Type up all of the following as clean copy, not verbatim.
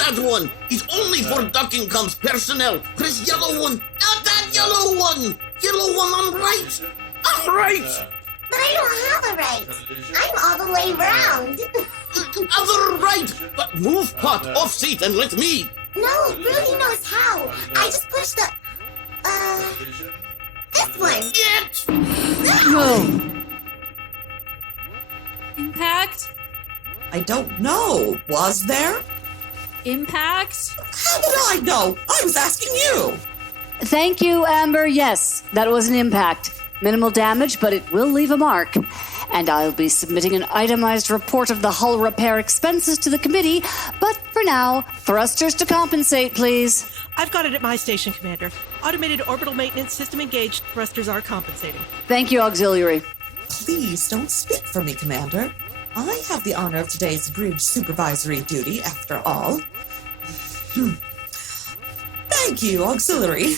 that one. It's only for Duckingham's personnel. Press yellow one. Not that yellow one. Yellow one on right. On right. But I don't have a right. I'm all the way round. Other right. But move pot off seat and let me. No, Rooty knows how. I just pushed the... this one. Get. No. Impact? I don't know. Was there? Impact? How did I know? I was asking you. Thank you, Amber. Yes, that was an impact. Minimal damage, but it will leave a mark. And I'll be submitting an itemized report of the hull repair expenses to the committee. But for now, thrusters to compensate, please. I've got it at my station, Commander. Automated orbital maintenance system engaged. Thrusters are compensating. Thank you, Auxiliary. Please don't speak for me, Commander. I have the honor of today's bridge supervisory duty, after all. Thank you, Auxiliary.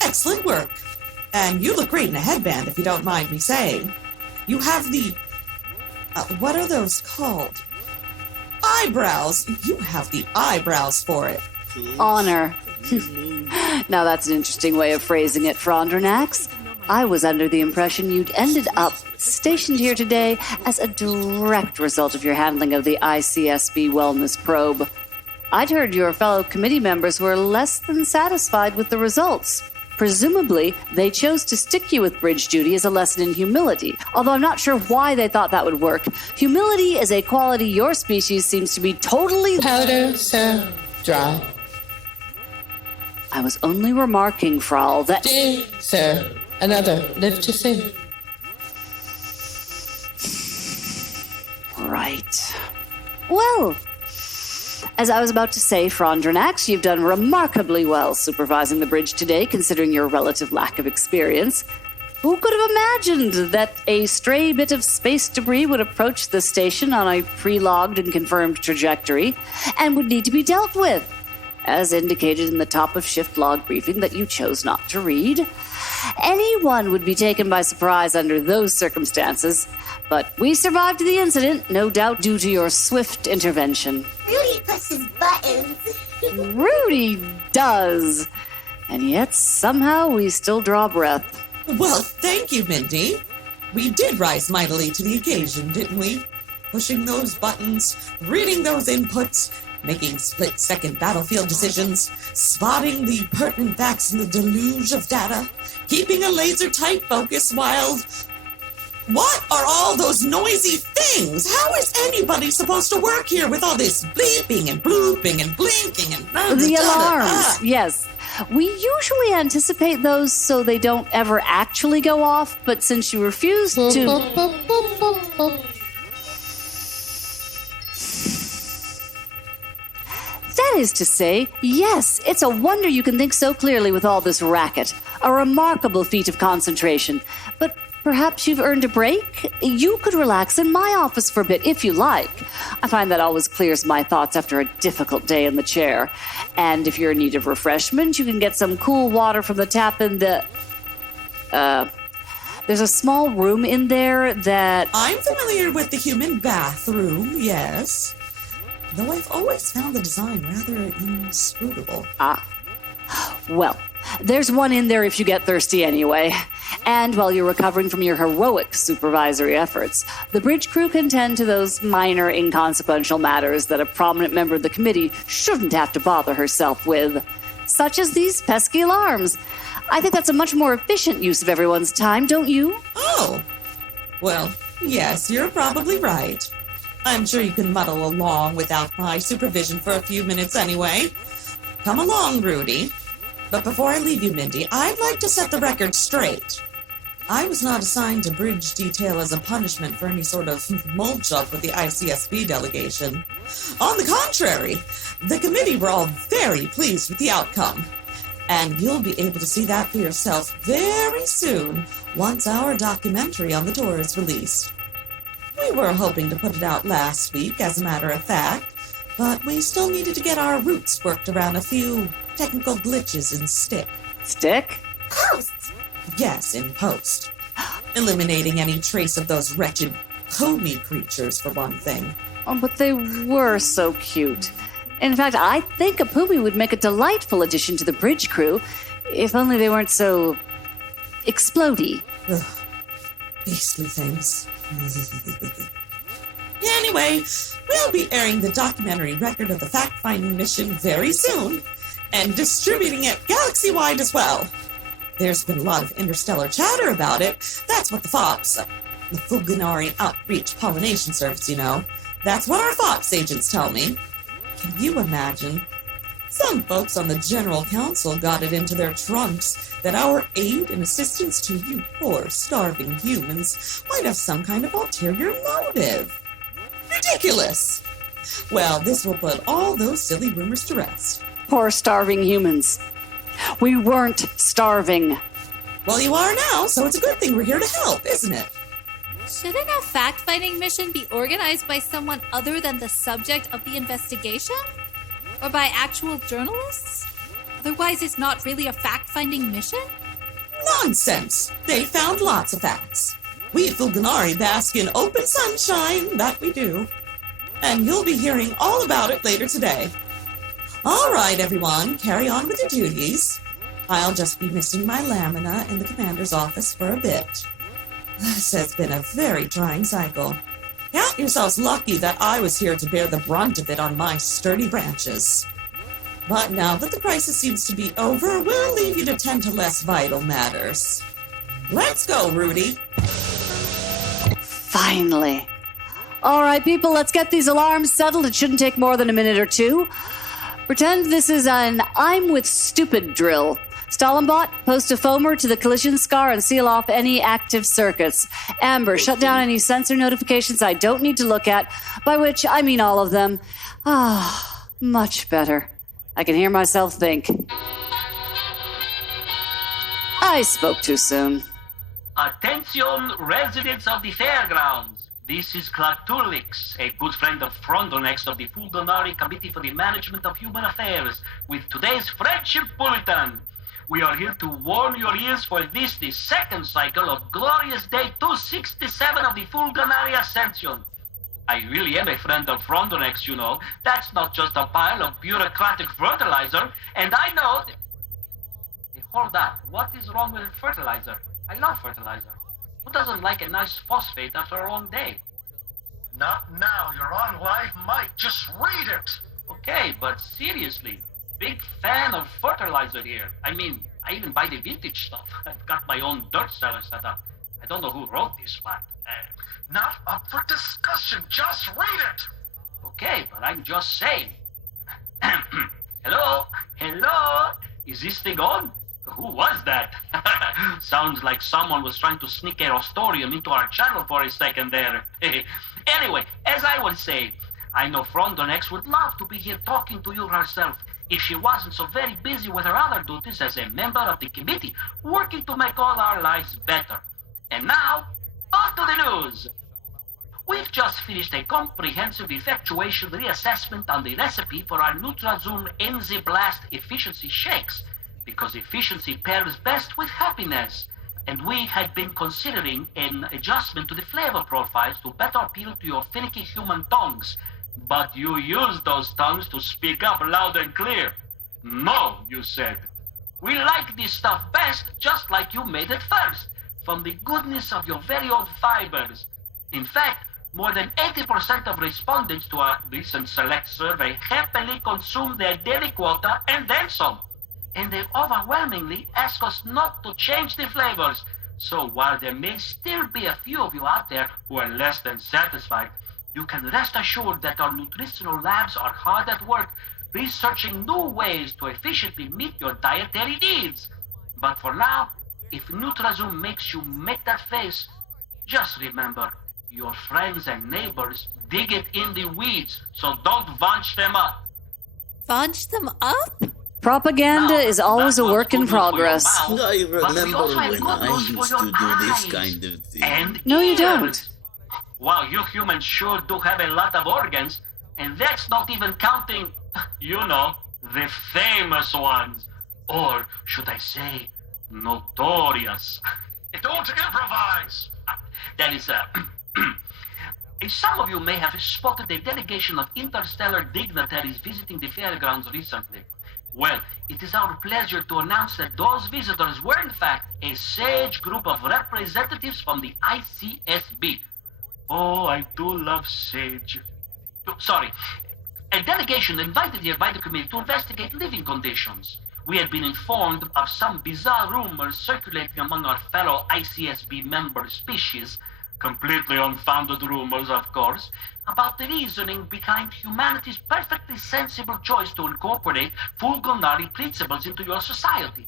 Excellent work. And you look great in a headband, if you don't mind me saying. You have the... what are those called? Eyebrows. You have the eyebrows for it. Honor. Now that's an interesting way of phrasing it, Frondrinax. I was under the impression you'd ended up stationed here today as a direct result of your handling of the ICSB wellness probe. I'd heard your fellow committee members were less than satisfied with the results. Presumably, they chose to stick you with bridge duty as a lesson in humility, although I'm not sure why they thought that would work. Humility is a quality your species seems to be totally... Powder, sir, dry. I was only remarking, Frall, that... Dear sir, another live to see. Right. Well, as I was about to say, Frondrinax, you've done remarkably well supervising the bridge today, considering your relative lack of experience. Who could have imagined that a stray bit of space debris would approach the station on a pre-logged and confirmed trajectory and would need to be dealt with, as indicated in the top of shift log briefing that you chose not to read? Anyone would be taken by surprise under those circumstances, but we survived the incident, no doubt due to your swift intervention. Rooty pushes buttons. Rooty does. And yet, somehow, we still draw breath. Well, thank you, Mindy. We did rise mightily to the occasion, didn't we? Pushing those buttons, reading those inputs, making split-second battlefield decisions, spotting the pertinent facts in the deluge of data, keeping a laser-tight focus while... What are all those noisy things? How is anybody supposed to work here with all this bleeping and blooping and blinking and... The alarms, yes. We usually anticipate those so they don't ever actually go off, but since you refuse to... That is to say, yes, it's a wonder you can think so clearly with all this racket. A remarkable feat of concentration. But perhaps you've earned a break? You could relax in my office for a bit, if you like. I find that always clears my thoughts after a difficult day in the chair. And if you're in need of refreshment, you can get some cool water from the tap in the... There's a small room in there that... I'm familiar with the human bathroom, yes. Though I've always found the design rather inscrutable. Well, there's one in there if you get thirsty anyway. And while you're recovering from your heroic supervisory efforts, the bridge crew can tend to those minor, inconsequential matters that a prominent member of the committee shouldn't have to bother herself with, such as these pesky alarms. I think that's a much more efficient use of everyone's time, don't you? Oh, well, yes, you're probably right. I'm sure you can muddle along without my supervision for a few minutes anyway. Come along, Rooty. But before I leave you, Mindy, I'd like to set the record straight. I was not assigned to bridge detail as a punishment for any sort of mulch up with the ICSB delegation. On the contrary, the committee were all very pleased with the outcome. And you'll be able to see that for yourself very soon, once our documentary on the tour is released. We were hoping to put it out last week, as a matter of fact, but we still needed to get our roots worked around a few technical glitches in Stick. Stick? Post! Yes, in post. Eliminating any trace of those wretched Comey creatures, for one thing. Oh, but they were so cute. In fact, I think a Pumi would make a delightful addition to the bridge crew, if only they weren't so explodey. Ugh, beastly things. Anyway, we'll be airing the documentary record of the fact-finding mission very soon, and distributing it galaxy-wide as well. There's been a lot of interstellar chatter about it. That's what the FOPS, the Fulganari Outreach Pollination Service, you know. That's what our FOPS agents tell me. Can you imagine? Some folks on the General Council got it into their trunks that our aid and assistance to you poor, starving humans might have some kind of ulterior motive. Ridiculous! Well, this will put all those silly rumors to rest. Poor starving humans. We weren't starving. Well, you are now, so it's a good thing we're here to help, isn't it? Shouldn't a fact-finding mission be organized by someone other than the subject of the investigation? Or by actual journalists? Otherwise, it's not really a fact-finding mission? Nonsense! They found lots of facts. We Fulganari bask in open sunshine, that we do. And you'll be hearing all about it later today. All right, everyone, carry on with your duties. I'll just be missing my lamina in the commander's office for a bit. This has been a very trying cycle. Count yourselves lucky that I was here to bear the brunt of it on my sturdy branches. But now that the crisis seems to be over, we'll leave you to tend to less vital matters. Let's go, Rooty. Finally. All right, people, let's get these alarms settled. It shouldn't take more than a minute or two. Pretend this is an I'm with stupid drill. Stallenbot, post a foamer to the collision scar and seal off any active circuits. Amber, shut down any sensor notifications I don't need to look at, by which I mean all of them. Ah, much better. I can hear myself think. I spoke too soon. Attention, residents of the fairgrounds. This is Glottulix, a good friend of Frondrinax of the Fulganari Committee for the Management of Human Affairs, with today's Friendship Bulletin. We are here to warn your ears for this, the second cycle of glorious day 267 of the Fulganari Ascension. I really am a friend of Frondrinax, you know. That's not just a pile of bureaucratic fertilizer, and I know... Hey, hold on, what is wrong with fertilizer? I love fertilizer. Who doesn't like a nice phosphate after a long day? Not now. You're on live mic. Just read it. Okay, but seriously, big fan of fertilizer here. I mean, I even buy the vintage stuff. I've got my own dirt cellar set up. I don't know who wrote this, but... Not up for discussion. Just read it. Okay, but I'm just saying. Hello? Hello? Is this thing on? Who was that? Sounds like someone was trying to sneak a Rostorium into our channel for a second there. Anyway, as I was saying, I know Frondrinax would love to be here talking to you herself if she wasn't so very busy with her other duties as a member of the committee, working to make all our lives better. And now, on to the news. We've just finished a comprehensive effectuation reassessment on the recipe for our Nutrazoom NZ Blast efficiency shakes, because efficiency pairs best with happiness, and we had been considering an adjustment to the flavor profiles to better appeal to your finicky human tongues. But you used those tongues to speak up loud and clear. No, you said. We like this stuff best just like you made it first, from the goodness of your very own fibers. In fact, more than 80% of respondents to our recent select survey happily consume their daily quota and then some. And they overwhelmingly ask us not to change the flavors. So while there may still be a few of you out there who are less than satisfied, you can rest assured that our nutritional labs are hard at work researching new ways to efficiently meet your dietary needs. But for now, if Nutrazoom makes you make that face, just remember, your friends and neighbors dig it in the weeds, so don't bunch them up. Bunch them up? Propaganda is always a work in progress. I remember when I used to do this kind of thing. No, you don't. Wow, you humans sure do have a lot of organs, and that's not even counting, you know, the famous ones. Or should I say, notorious. Don't improvise. That is, Some of you may have spotted a delegation of interstellar dignitaries visiting the fairgrounds recently. Well, it is our pleasure to announce that those visitors were in fact a sage group of representatives from the ICSB. Oh, I do love sage. Oh, sorry. A delegation invited here by the committee to investigate living conditions. We had been informed of some bizarre rumors circulating among our fellow ICSB member species, completely unfounded rumors, of course, about the reasoning behind humanity's perfectly sensible choice to incorporate Fulgonari principles into your society.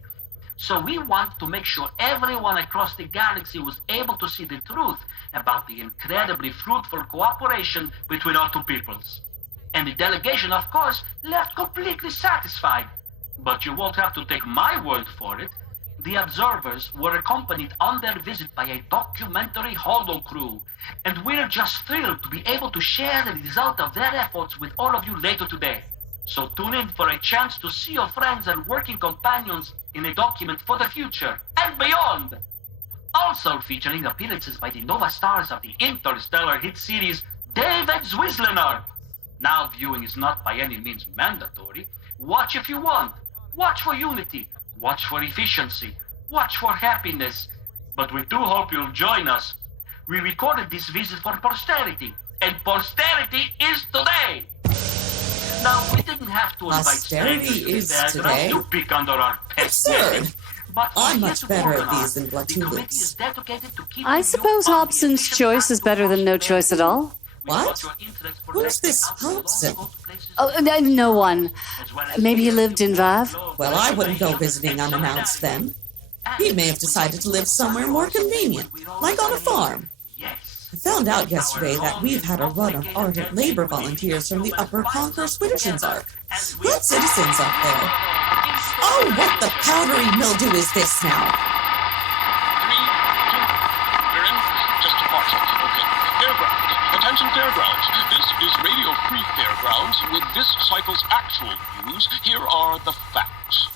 So we want to make sure everyone across the galaxy was able to see the truth about the incredibly fruitful cooperation between our two peoples. And the delegation, of course, left completely satisfied. But you won't have to take my word for it. The observers were accompanied on their visit by a documentary holo crew, and we're just thrilled to be able to share the result of their efforts with all of you later today. So tune in for a chance to see your friends and working companions in a document for the future and beyond. Also featuring appearances by the Nova stars of the interstellar hit series David Zwisliner. Now viewing is not by any means mandatory. Watch if you want. Watch for unity. Watch for efficiency. Watch for happiness. But we do hope you'll join us. We recorded this visit for posterity, and posterity is today. Now, we didn't have to invite Posterity strangers is to the fairgrounds today? to pick under our pet Absurd. name, but we're I'm here much to better at organize. these than The committee Glottulix. is dedicated to keeping I you suppose on the Hobson's efficient choice is path better than no towards choice at all. We want What? your interests Who's this protected out Hobson? below to places Oh, no one. as well as Maybe he here lived in to Vav. explore Well, I wouldn't go the visiting exceptional unannounced value. then. He may have decided to live somewhere more convenient, like on a farm. Yes. I found out yesterday that we've had a run of ardent labor volunteers from the Upper Concourse Witterson's Arc. Good citizens up there. Oh, what the powdery mildew is this now? 3, 2, we're in. Just a partial. Okay. Fairgrounds. Attention Fairgrounds. This is Radio Free Fairgrounds. With this cycle's actual news, here are the facts.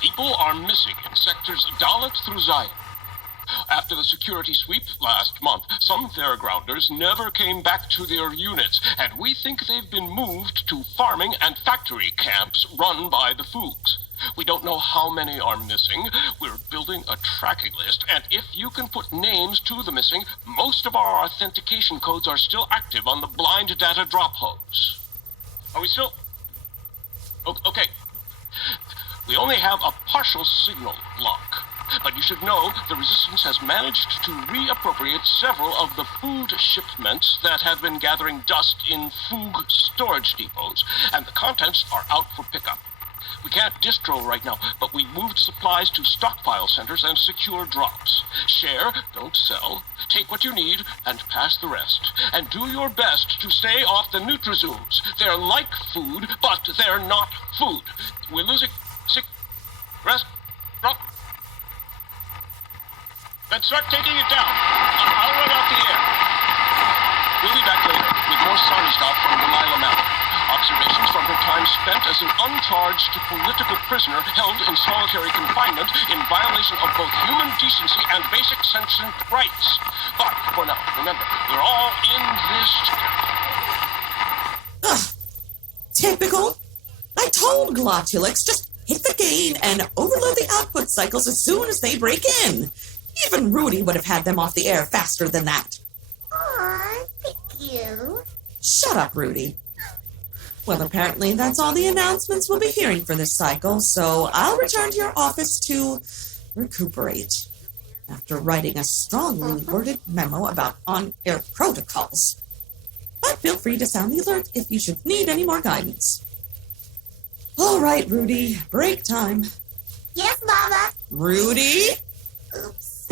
People are missing in sectors Dalit through Zion. After the security sweep last month, some fairgrounders never came back to their units, and we think they've been moved to farming and factory camps run by the Foogs. We don't know how many are missing. We're building a tracking list, and if you can put names to the missing, most of our authentication codes are still active on the blind data drop hose. Are we still? Okay. We only have a partial signal block. But you should know the Resistance has managed to reappropriate several of the food shipments that have been gathering dust in Foog storage depots, and the contents are out for pickup. We can't distro right now, but we moved supplies to stockpile centers and secure drops. Share, don't sell. Take what you need and pass the rest. And do your best to stay off the Nutrizooms. They're like food, but they're not food. We're losing... Sick... Rest... Drop... Then start taking it down. I'll run out the air. We'll be back later with more Sani stuff from Delilah Mallory. Observations from her time spent as an uncharged political prisoner held in solitary confinement in violation of both human decency and basic sentient rights. But for now, remember, we're all in this together. Ugh. Typical. I told Glottulix, just hit the gain and overload the output cycles as soon as they break in. Even Rooty would have had them off the air faster than that. Aw, thank you. Shut up, Rooty. Well, apparently that's all the announcements we'll be hearing for this cycle, so I'll return to your office to recuperate after writing a strongly worded memo about on-air protocols. But feel free to sound the alert if you should need any more guidance. All right, Rooty, break time. Yes, Mama. Rooty? Oops.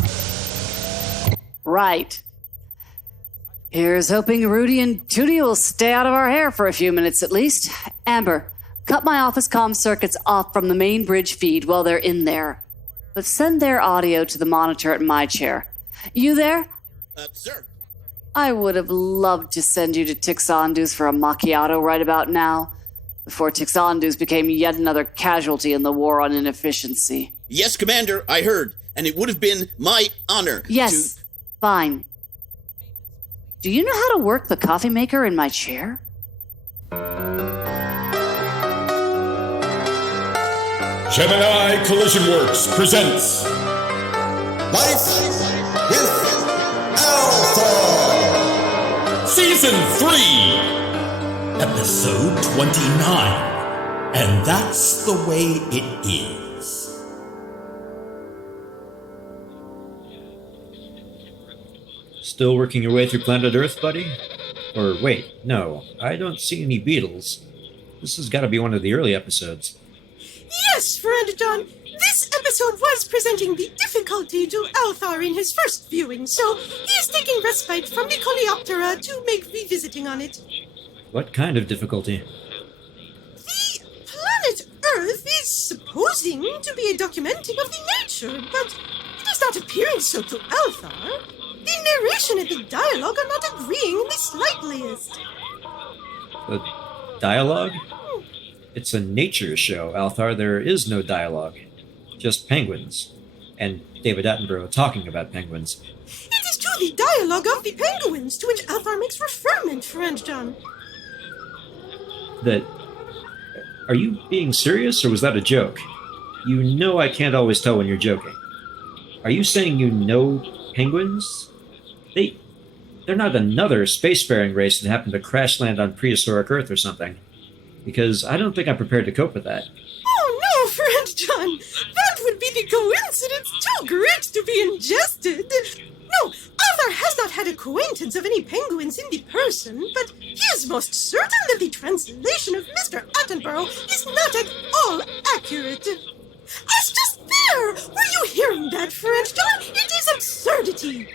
Right. Here's hoping Rooty and Tootie will stay out of our hair for a few minutes at least. Amber, cut my office comm circuits off from the main bridge feed while they're in there. But send their audio to the monitor at my chair. You there? Sir. I would have loved to send you to Tixandu's for a macchiato right about now, before Tixandu's became yet another casualty in the war on inefficiency. Yes, Commander, I heard, and it would have been my honor Yes, fine. Do you know how to work the coffee maker in my chair? Gemini Collision Works presents Life with Althaar! Season 3! Episode 29. And that's the way it is. Still working your way through planet Earth, buddy? Or wait, no, I don't see any beetles. This has got to be one of the early episodes. Yes, friend John. This episode was presenting the difficulty to Althaar in his first viewing, so he is taking respite from the Coleoptera to make revisiting on it. What kind of difficulty? The planet Earth is supposing to be a documenting of the nature, but it is not appearing so to Althaar. The narration and the dialogue are not agreeing in the slightest. The dialogue? It's a nature show, Althaar. There is no dialogue. Just penguins. And David Attenborough talking about penguins. It is to the dialogue of the penguins to which Althaar makes referment, friend John. Are you being serious, or was that a joke? You know I can't always tell when you're joking. Are you saying you know penguins? They're not another spacefaring race that happened to crash land on prehistoric Earth or something. Because I don't think I'm prepared to cope with that. Oh no, friend John! That would be the coincidence too great to be ingested! No, Althaar has not had acquaintance of any penguins in the person, but he is most certain that the translation of Mr. Attenborough is not at all accurate. I was just there! Were you hearing that, friend John? It is absurdity!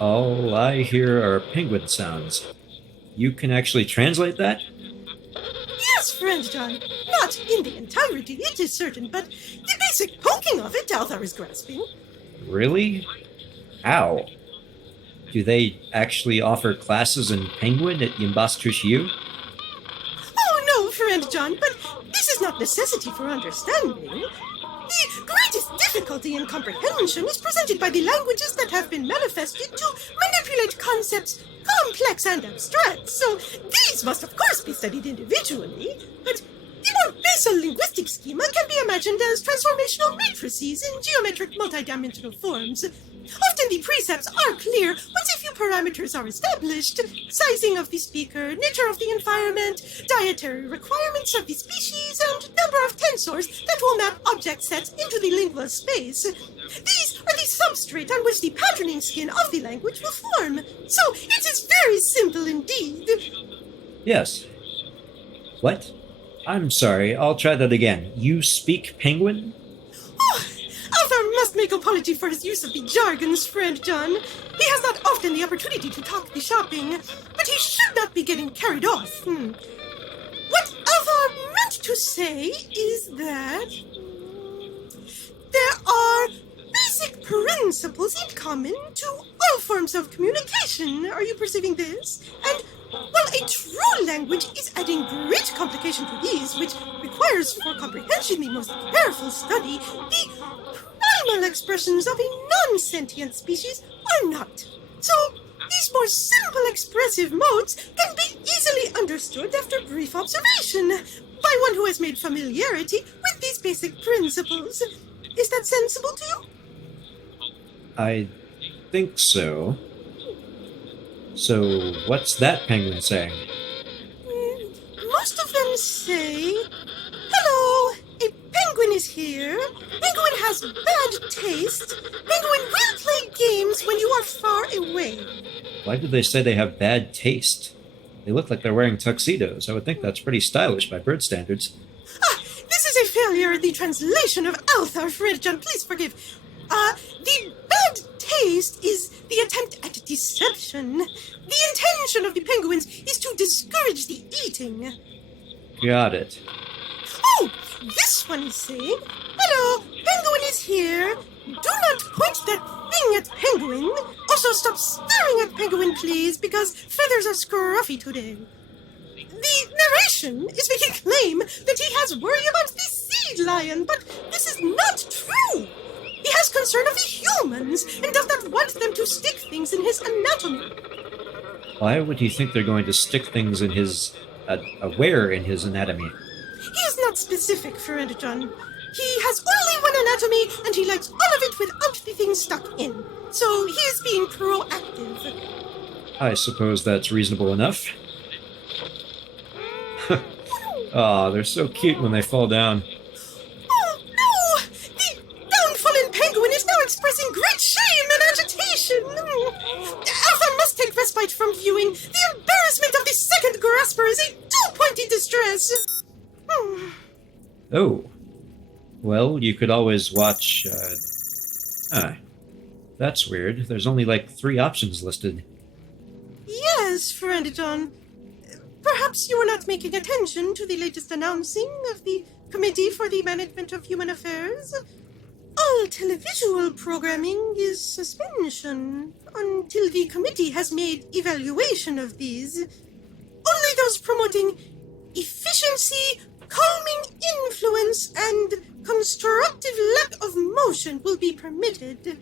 All I hear are penguin sounds. You can actually translate that? Yes, friend John. Not in the entirety, it is certain, but the basic poking of it Althaar is grasping. Really? How? Do they actually offer classes in penguin at Yimbastrush? Oh no, friend John, but this is not necessity for understanding. The greatest difficulty in comprehension is presented by the languages that have been manifested to manipulate concepts complex and abstract, so these must of course be studied individually, but the more basal linguistic schema can be imagined as transformational matrices in geometric multidimensional forms. Often the precepts are clear once a few parameters are established: sizing of the speaker, nature of the environment, dietary requirements of the species, and number of tensors that will map object sets into the lingual space. These are the substrate on which the patterning skin of the language will form. So it is very simple indeed. Yes. What? I'm sorry, I'll try that again. You speak penguin? Oh, Althaar must make apology for his use of the jargons, friend John. He has not often the opportunity to talk the shopping, but he should not be getting carried off. What Althaar meant to say is that there are basic principles in common to all forms of communication. Are you perceiving this? And while a true language is adding great complication to these, which requires for comprehension the most careful study, the primal expressions of a non-sentient species are not. So, these more simple expressive modes can be easily understood after brief observation by one who has made familiarity with these basic principles. Is that sensible to you? I think so. So, what's that penguin saying? Most of them say, "Hello, a penguin is here. Penguin has bad taste. Penguin will play games when you are far away." Why did they say they have bad taste? They look like they're wearing tuxedos. I would think that's pretty stylish by bird standards. This is a failure in the translation of Althaar, friend John. Please forgive. The bad taste is the attempt at deception. The intention of the penguins is to discourage the eating. Got it. Oh, this one is saying, "Hello, penguin is here. Do not point that thing at penguin. Also stop staring at penguin, please, because feathers are scruffy today." The narration is making claim that he has worry about the sea lion, but this is not true. He has concern of the humans and does not want them to stick things in his anatomy. Why would he think they're going to stick things in his... where in his anatomy? He is not specific, Friend John. He has only one anatomy, and he likes all of it without the thing stuck in. So he is being proactive. I suppose that's reasonable enough. Aw, they're so cute when they fall down. Oh, no! The downfallen penguin is now expressing great shame and agitation. Althaar must take respite from viewing. The embarrassment of the second grasper is a two-pointed distress. Oh. Well, you could always watch, that's weird. There's only like 3 options listed. Yes, Friend John. Perhaps you are not making attention to the latest announcing of the Committee for the Management of Human Affairs. All televisual programming is suspension until the committee has made evaluation of these. Only those promoting efficiency, calming influence, and constructive lack of motion will be permitted.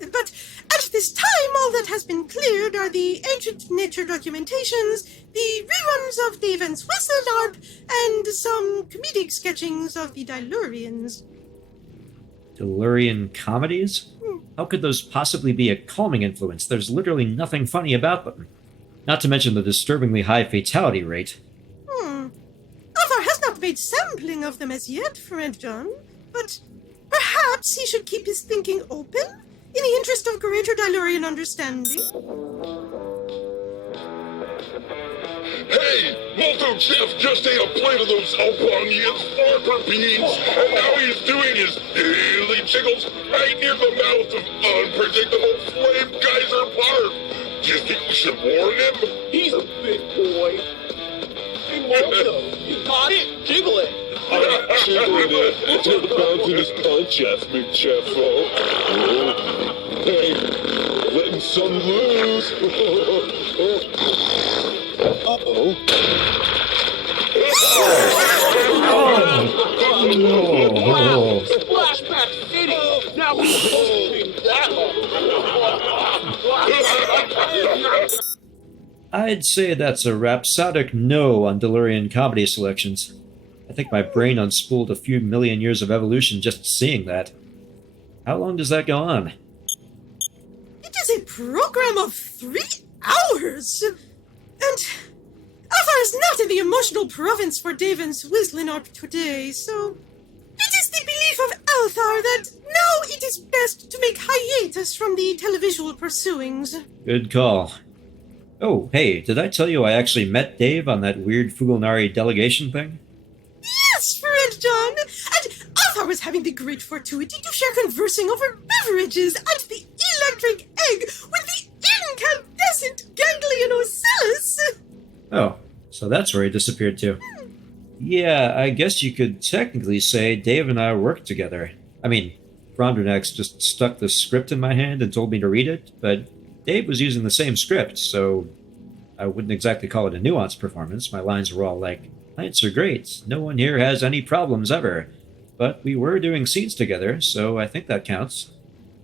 But at this time, all that has been cleared are the ancient nature documentations, the reruns of the events Whistledarp, and some comedic sketchings of the Dilurians. Delurian comedies? How could those possibly be a calming influence? There's literally nothing funny about them. Not to mention the disturbingly high fatality rate. Althaar has not made sampling of them as yet, Friend John, but perhaps he should keep his thinking open in the interest of greater Dilurian understanding. Hey! Molto Chef just ate a plate of those Albanian farmer beans, and now he's doing his daily jiggles right near the mouth of unpredictable flame geyser barf. Do you think we should warn him? He's a big boy. Hey, Molto, you got it? Jiggle it. I'm jiggling it until the bouncing is punch ass McJeff-O. Hey, letting some loose. Uh-oh. Oh. Splashback City! Now we're hosting that one! I'd say that's a rhapsodic no on Delurian comedy selections. I think my brain unspooled a few million years of evolution just seeing that. How long does that go on? It is a program of 3 hours! And Althaar is not in the emotional province for Davin's Whistlinarp today, so it is the belief of Althaar that now it is best to make hiatus from the televisual pursuings. Good call. Oh, hey, did I tell you I actually met Dave on that weird Fugalnari delegation thing? Yes, Friend John! And Althaar was having the great fortuity to share conversing over beverages and the electric egg with the incandescent ganglion ocellus! Oh, so that's where he disappeared to. Yeah, I guess you could technically say Dave and I worked together. I mean, Frondrinax just stuck the script in my hand and told me to read it, but Dave was using the same script, so I wouldn't exactly call it a nuanced performance. My lines were all like, "Plants are great. No one here has any problems ever." But we were doing scenes together, so I think that counts.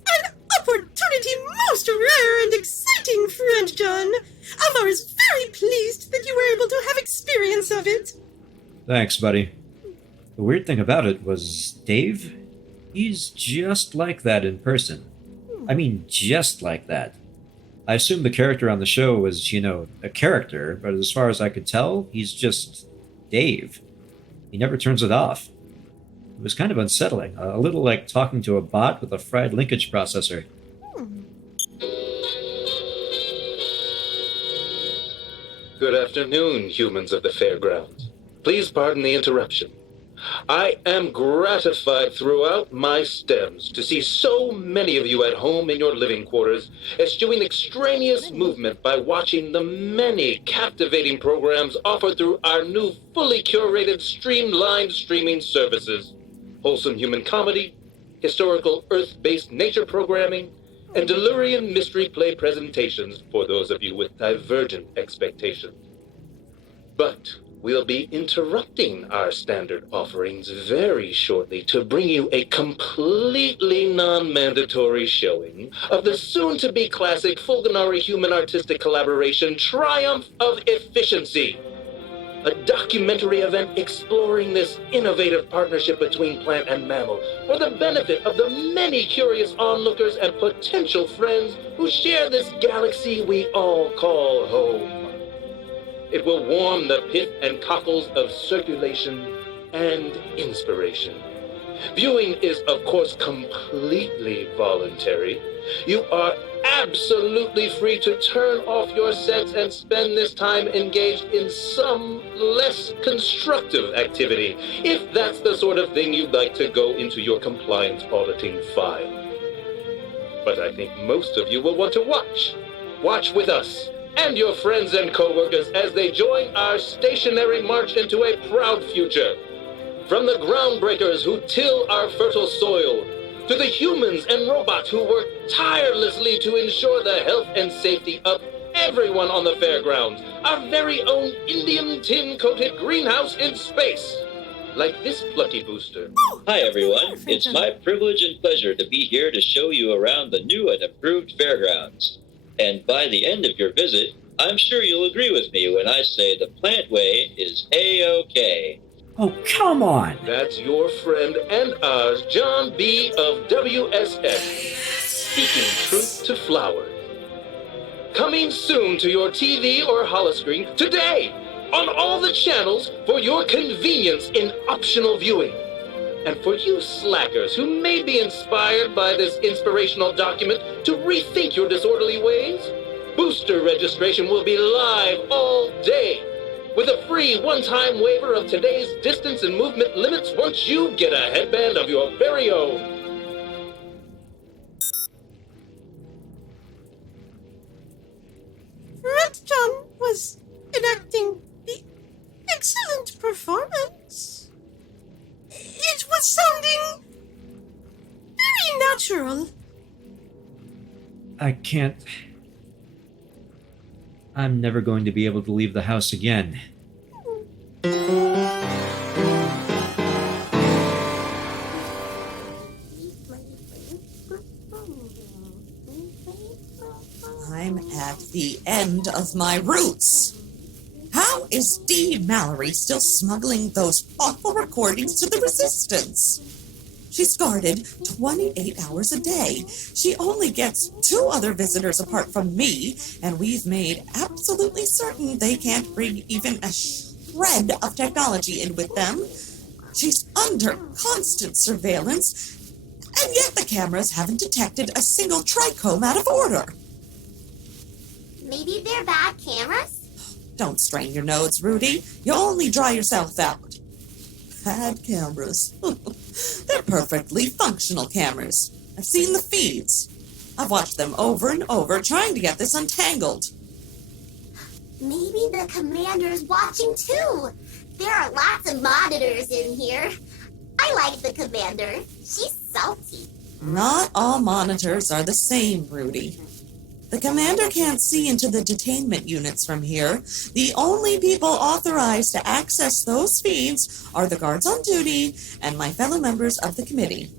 An opportunity most rare and exciting, Friend John. Althaar is very pleased that you were able to have experience of it. Thanks, buddy. The weird thing about it was Dave, he's just like that in person. I mean, just like that. I assumed the character on the show was, a character, but as far as I could tell, he's just Dave. He never turns it off. It was kind of unsettling, a little like talking to a bot with a fried linkage processor. Good afternoon, humans of the fairgrounds. Please pardon the interruption. I am gratified throughout my stems to see so many of you at home in your living quarters eschewing extraneous movement by watching the many captivating programs offered through our new fully curated streamlined streaming services. Wholesome human comedy, historical earth-based nature programming, and Delurian mystery play presentations for those of you with divergent expectations. But We'll be interrupting our standard offerings very shortly to bring you a completely non-mandatory showing of the soon-to-be classic Fulganari human artistic collaboration Triumph of Efficiency. A documentary event exploring this innovative partnership between plant and mammal for the benefit of the many curious onlookers and potential friends who share this galaxy we all call home. It will warm the pith and cockles of circulation and inspiration. Viewing is, of course, completely voluntary. You are absolutely free to turn off your sets and spend this time engaged in some less constructive activity, if that's the sort of thing you'd like to go into your compliance auditing file. But I think most of you will want to watch. Watch with us and your friends and co-workers as they join our stationary march into a proud future. From the groundbreakers who till our fertile soil, to the humans and robots who work tirelessly to ensure the health and safety of everyone on the fairgrounds, our very own Indian tin-coated greenhouse in space, like this plucky booster. Hi everyone, it's my privilege and pleasure to be here to show you around the new and improved fairgrounds. And by the end of your visit, I'm sure you'll agree with me when I say the plant way is A-OK. Oh, come on! That's your friend and ours, John B. of WSS, speaking truth to flowers. Coming soon to your TV or holoscreen today on all the channels for your convenience in optional viewing. And for you slackers who may be inspired by this inspirational document to rethink your disorderly ways, booster registration will be live all day with a free one-time waiver of today's distance and movement limits once you get a headband of your very own. Red John was enacting the excellent performance. It was sounding very natural. I can't. I'm never going to be able to leave the house again. I'm at the end of my roots. How is D. Mallory still smuggling those awful recordings to the Resistance? She's guarded 28 hours a day. She only gets 2 other visitors apart from me, and we've made absolutely certain they can't bring even a shred of technology in with them. She's under constant surveillance, and yet the cameras haven't detected a single trichome out of order. Maybe they're bad cameras? Don't strain your nose, Rooty. You'll only dry yourself out. Bad cameras. They're perfectly functional cameras. I've seen the feeds. I've watched them over and over trying to get this untangled. Maybe the commander's watching too. There are lots of monitors in here. I like the commander. She's salty. Not all monitors are the same, Rooty. The commander can't see into the detainment units from here. The only people authorized to access those feeds are the guards on duty and my fellow members of the committee.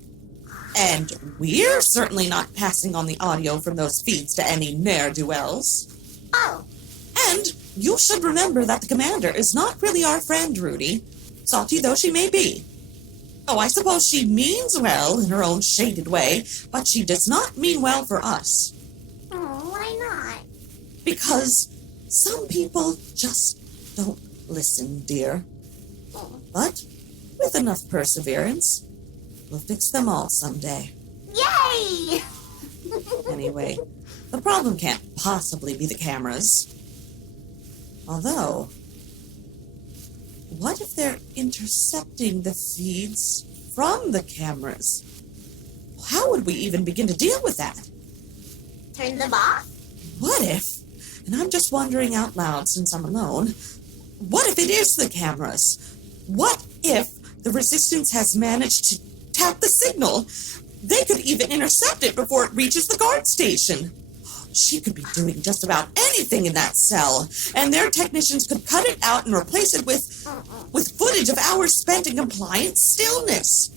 And we're certainly not passing on the audio from those feeds to any ne'er-do-wells. Oh. And you should remember that the commander is not really our friend, Rooty, salty though she may be. Oh, I suppose she means well in her own shaded way, but she does not mean well for us. Oh, why not? Because some people just don't listen, dear. But with enough perseverance, we'll fix them all someday. Yay! Anyway, the problem can't possibly be the cameras. Although, what if they're intercepting the feeds from the cameras? How would we even begin to deal with that? Turn them off? What if, and I'm just wondering out loud since I'm alone, what if it is the cameras? What if the Resistance has managed to tap the signal? They could even intercept it before it reaches the guard station. She could be doing just about anything in that cell, and their technicians could cut it out and replace it with footage of hours spent in compliant stillness.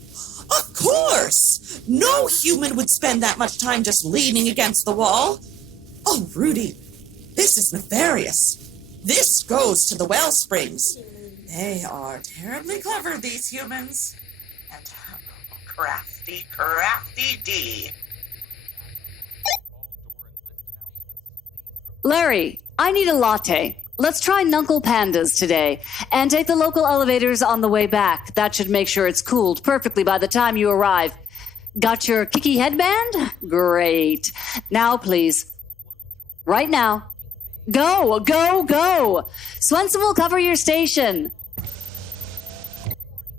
Of course! No human would spend that much time just leaning against the wall. Oh, Rooty, this is nefarious. This goes to the wellsprings. They are terribly clever, these humans. And crafty D. Larry, I need a latte. Let's try Nuncle Pandas today, and take the local elevators on the way back. That should make sure it's cooled perfectly by the time you arrive. Got your Kiki headband? Great. Now, please. Right now. Go, go, go! Swenson will cover your station.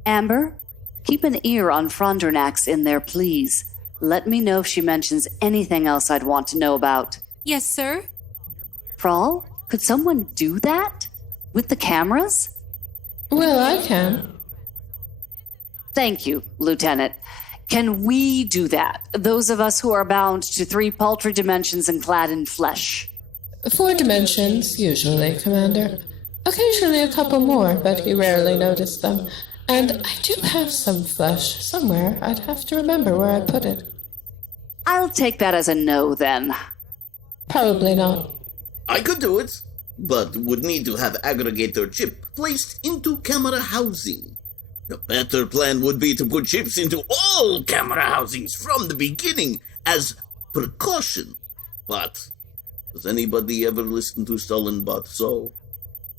Amber, keep an ear on Frondrinax in there, please. Let me know if she mentions anything else I'd want to know about. Yes, sir? Frall, could someone do that? With the cameras? Well, I can. Thank you, Lieutenant. Can we do that? Those of us who are bound to 3 paltry dimensions and clad in flesh. 4 dimensions, usually, Commander. Occasionally a couple more, but you rarely notice them. And I do have some flesh somewhere. I'd have to remember where I put it. I'll take that as a no, then. Probably not. I could do it, but would need to have aggregator chip placed into camera housing. The better plan would be to put chips into all camera housings from the beginning as precaution. But does anybody ever listen to Sullenbot? So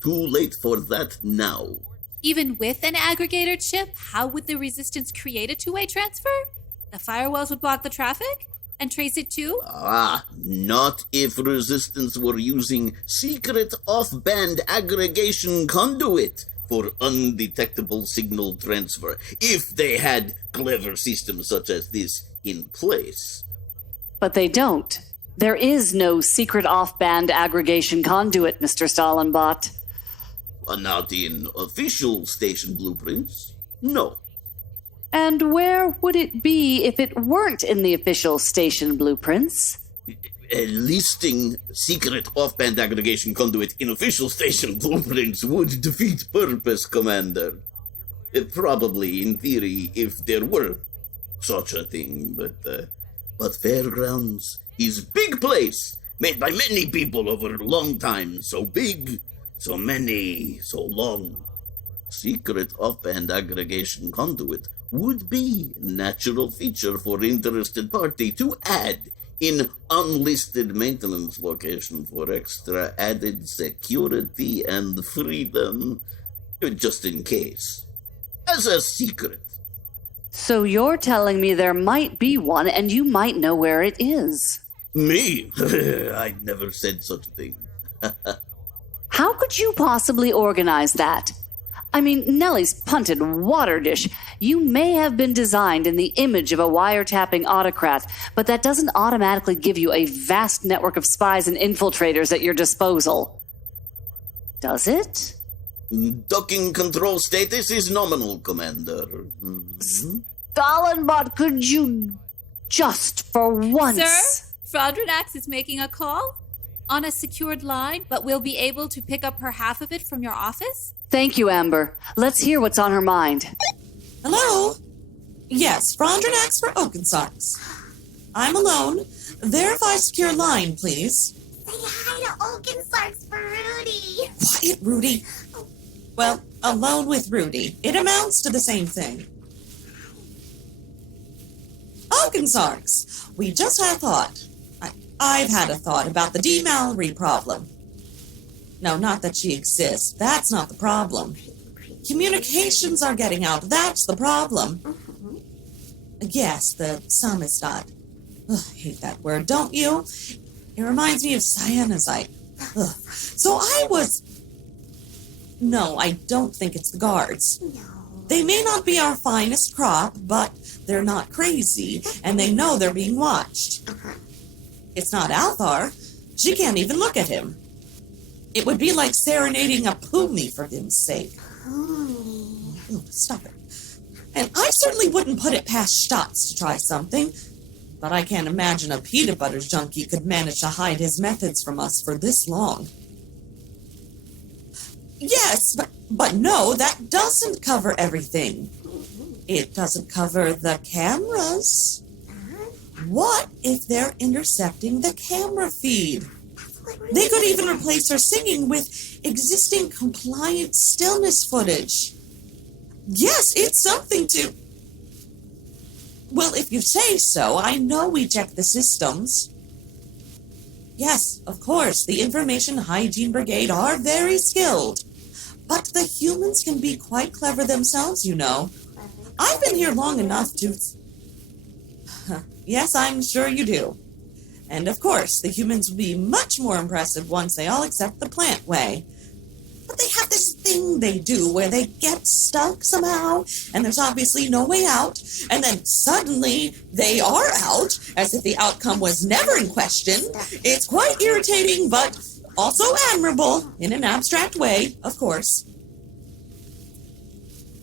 too late for that now. Even with an aggregator chip, how would the Resistance create a two-way transfer? The firewalls would block the traffic? And trace it too? Not if Resistance were using secret off-band aggregation conduit for undetectable signal transfer, if they had clever systems such as this in place. But they don't. There is no secret off-band aggregation conduit, Mr. Stallenbot. Not in official station blueprints, no. And where would it be if it weren't in the official station blueprints? Listing secret off-band aggregation conduit in official station blueprints would defeat purpose, Commander. Probably, in theory, if there were such a thing, but Fairgrounds is big place, made by many people over a long time, so big, so many, so long. Secret off-band aggregation conduit would be natural feature for interested party to add in unlisted maintenance location for extra added security and freedom, just in case. As a secret. So you're telling me there might be one and you might know where it is. Me? I never said such a thing. How could you possibly organize that? I mean, Nellie's punted water dish. You may have been designed in the image of a wiretapping autocrat, but that doesn't automatically give you a vast network of spies and infiltrators at your disposal. Does it? Docking control status is nominal, Commander. Stallenbot, could you just for once... Sir, Frondrinax is making a call on a secured line, but we'll be able to pick up her half of it from your office? Thank you, Amber. Let's hear what's on her mind. Hello? Yes, Frondrinax for Oakensarks. I'm alone. Verify secure line, please. Say hi to Oakensarks for Rooty. Quiet, Rooty. Well, alone with Rooty. It amounts to the same thing. Oakensarks, we just had a thought. I've had a thought about the D. Mallory problem. No, not that she exists. That's not the problem. Communications are getting out. That's the problem. Yes, the samizdat. Ugh, I hate that word, don't you? It reminds me of cyanazite. Ugh. So I was... No, I don't think it's the guards. They may not be our finest crop, but they're not crazy, and they know they're being watched. It's not Althaar. She can't even look at him. It would be like serenading a poomy, for him's sake. Oh, stop it. And I certainly wouldn't put it past Stotz to try something. but I can't imagine a peanut butter junkie could manage to hide his methods from us for this long. Yes, but no, that doesn't cover everything. It doesn't cover the cameras. What if they're intercepting the camera feed? They could even replace her singing with existing compliant stillness footage. Yes, it's something to... Well, if you say so, I know we checked the systems. Yes, of course, the Information Hygiene Brigade are very skilled. But the humans can be quite clever themselves, you know. I've been here long enough to... Yes, I'm sure you do. And of course, the humans will be much more impressive once they all accept the plant way. But they have this thing they do where they get stuck somehow, and there's obviously no way out, and then suddenly they are out, as if the outcome was never in question. It's quite irritating, but also admirable, in an abstract way, of course.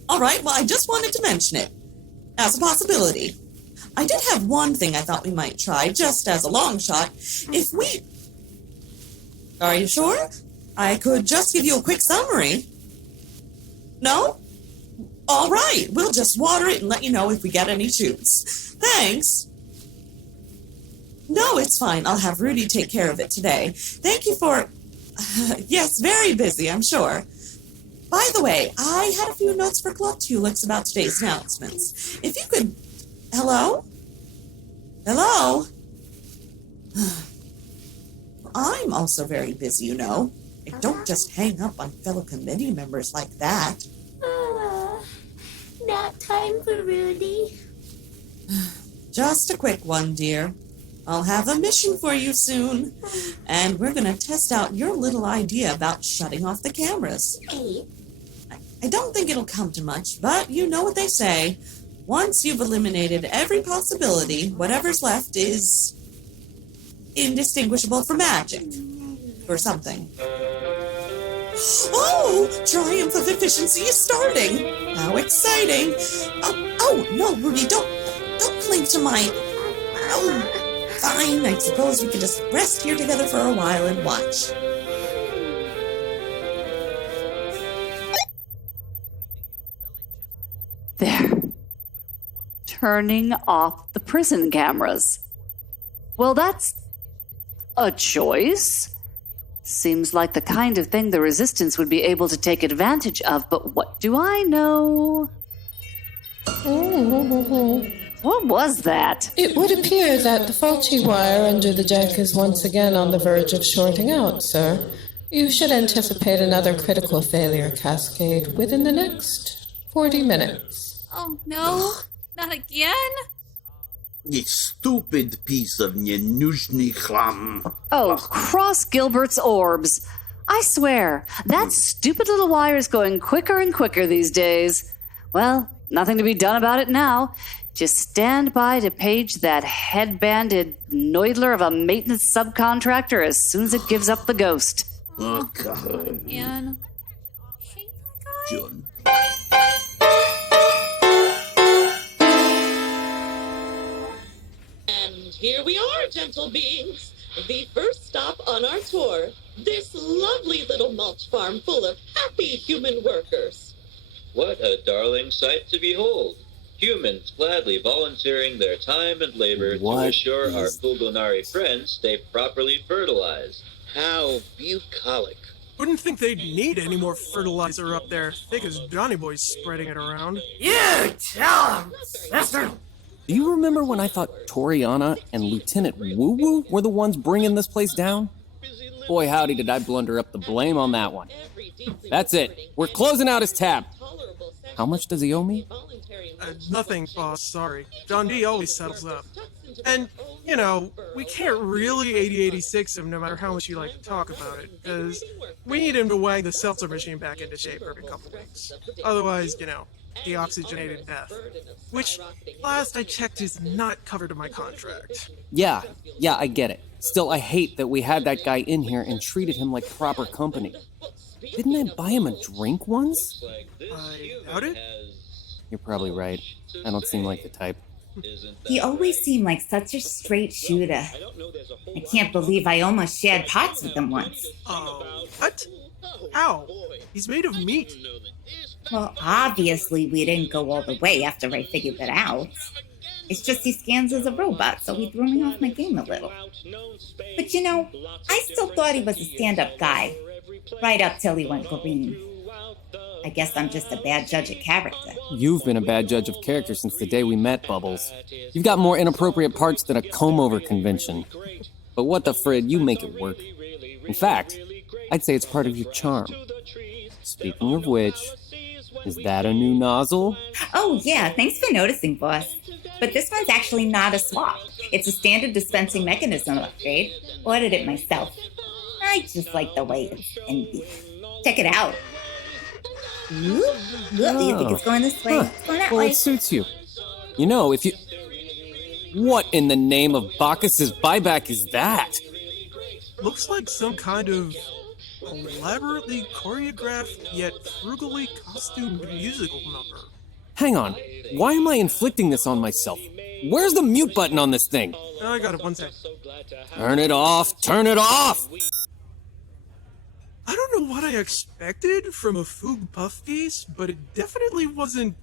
All right, well, I just wanted to mention it, as a possibility. I did have one thing I thought we might try, just as a long shot. If we... Are you sure? I could just give you a quick summary. No? All right, we'll just water it and let you know if we get any shoots. Thanks. No, it's fine. I'll have Rooty take care of it today. Thank you for... Yes, very busy, I'm sure. By the way, I had a few notes for Glottulix about today's announcements. If you could... Hello? Hello? I'm also very busy, you know. I don't just hang up on fellow committee members like that. Nap time for Rooty. Just a quick one, dear. I'll have a mission for you soon. And we're going to test out your little idea about shutting off the cameras. Hey. I don't think it'll come to much, but you know what they say. Once you've eliminated every possibility, whatever's left is indistinguishable from magic. Or something. Oh! Triumph of efficiency is starting! How exciting! Oh, no, Rooty, don't cling to my... Oh, fine, I suppose we could just rest here together for a while and watch. There. Turning off the prison cameras. Well, that's a choice. Seems like the kind of thing the Resistance would be able to take advantage of, but what do I know? What was that? It would appear that the faulty wire under the deck is once again on the verge of shorting out, sir. You should anticipate another critical failure cascade within the next 40 minutes. Oh, no. Not again? You stupid piece of nenuzhny chlam. Oh, cross Gilbert's orbs. I swear, that stupid little wire is going quicker and quicker these days. Well, nothing to be done about it now. Just stand by to page that headbanded noidler of a maintenance subcontractor as soon as it gives up the ghost. Oh, God. Man. I hate that guy. John. And here we are, gentle beings. The first stop on our tour. This lovely little mulch farm full of happy human workers. What a darling sight to behold. Humans gladly volunteering their time and labor to assure our Fulgonari friends stay properly fertilized. How bucolic. Wouldn't think they'd need any more fertilizer up there, thick as Johnny Boy's spreading it around. You tell him, sister! Do you remember when I thought Torianna and Lieutenant Woo Woo were the ones bringing this place down? Boy, howdy, did I blunder up the blame on that one. That's it. We're closing out his tab. How much does he owe me? Nothing, boss, sorry. John D always settles up. And, you know, we can't really 80-86 him no matter how much you like to talk about it, because we need him to wag the seltzer machine back into shape every couple weeks. Otherwise, you know, deoxygenated death. Which, last I checked, is not covered in my contract. Yeah, I get it. Still, I hate that we had that guy in here and treated him like proper company. Didn't I buy him a drink once? I doubt it. You're probably right. I don't seem like the type. He always seemed like such a straight shooter. I can't believe I almost shared pots with him once. What? How? He's made of meat. Well, obviously we didn't go all the way after I figured that out. It's just he scans as a robot, so he threw me off my game a little. But you know, I still thought he was a stand-up guy, right up till he went green. I guess I'm just a bad judge of character. You've been a bad judge of character since the day we met, Bubbles. You've got more inappropriate parts than a comb-over convention. But what the frid, you make it work. In fact, I'd say it's part of your charm. Speaking of which, is that a new nozzle? Oh yeah, thanks for noticing, boss. But this one's actually not a swap. It's a standard dispensing mechanism upgrade. Ordered it myself. I just like the way it's envy. Check it out. Ooh, do you think it's going this way? It's going that well, way. It suits you. You know, if you... What in the name of Bacchus's buyback is that? Looks like some kind of elaborately choreographed yet frugally costumed musical number. Hang on. Why am I inflicting this on myself? Where's the mute button on this thing? I got it, one sec. Turn it off! Turn it off! I don't know what I expected from a Foog Puff piece, but it definitely wasn't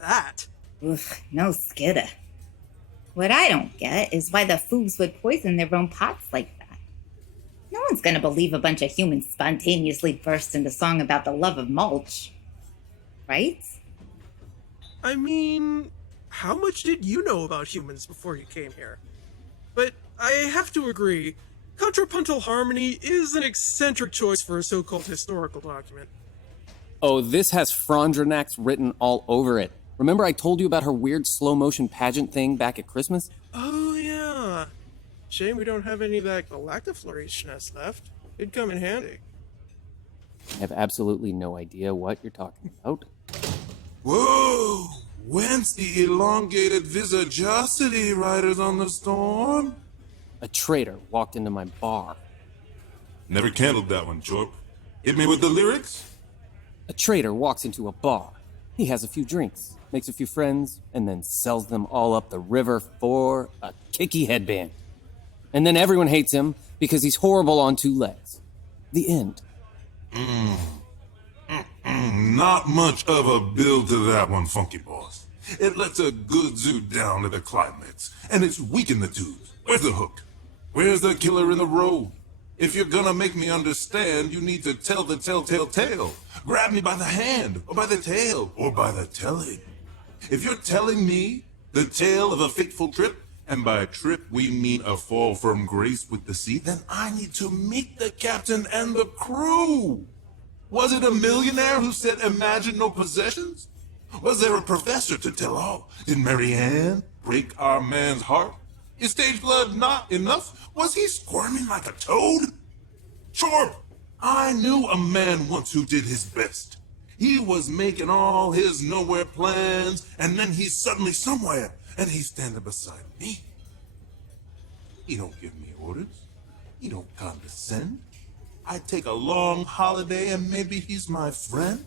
that. Oof, no skidder. What I don't get is why the Foogs would poison their own pots like that. No one's gonna believe a bunch of humans spontaneously burst into song about the love of mulch. Right? I mean, how much did you know about humans before you came here? But I have to agree, contrapuntal harmony is an eccentric choice for a so-called historical document. Oh, this has Frondrinax written all over it. Remember I told you about her weird slow-motion pageant thing back at Christmas? Oh, yeah. Shame we don't have any of that galactiflourishness left. It'd come in handy. I have absolutely no idea what you're talking about. Whoa! Whence the elongated visagosity, riders on the storm? A traitor walked into my bar. Never handled that one, Jorp. Hit me with the lyrics? A traitor walks into a bar. He has a few drinks, makes a few friends, and then sells them all up the river for a kicky headband. And then everyone hates him because he's horrible on two legs. The end. Not much of a build to that one, Funky Boss. It lets a good zoo down to the climax, and it's weak in the tubes. Where's the hook? Where's the killer in the road? If you're gonna make me understand, you need to tell the telltale tale. Grab me by the hand, or by the tail, or by the telling. If you're telling me the tale of a fateful trip, and by trip we mean a fall from grace with the sea, then I need to meet the captain and the crew. Was it a millionaire who said imagine no possessions? Was there a professor to tell all? Did Mary Ann break our man's heart? Is stage blood not enough? Was he squirming like a toad? Chorp! I knew a man once who did his best. He was making all his nowhere plans, and then he's suddenly somewhere, and he's standing beside me. He don't give me orders. He don't condescend. I take a long holiday and maybe he's my friend.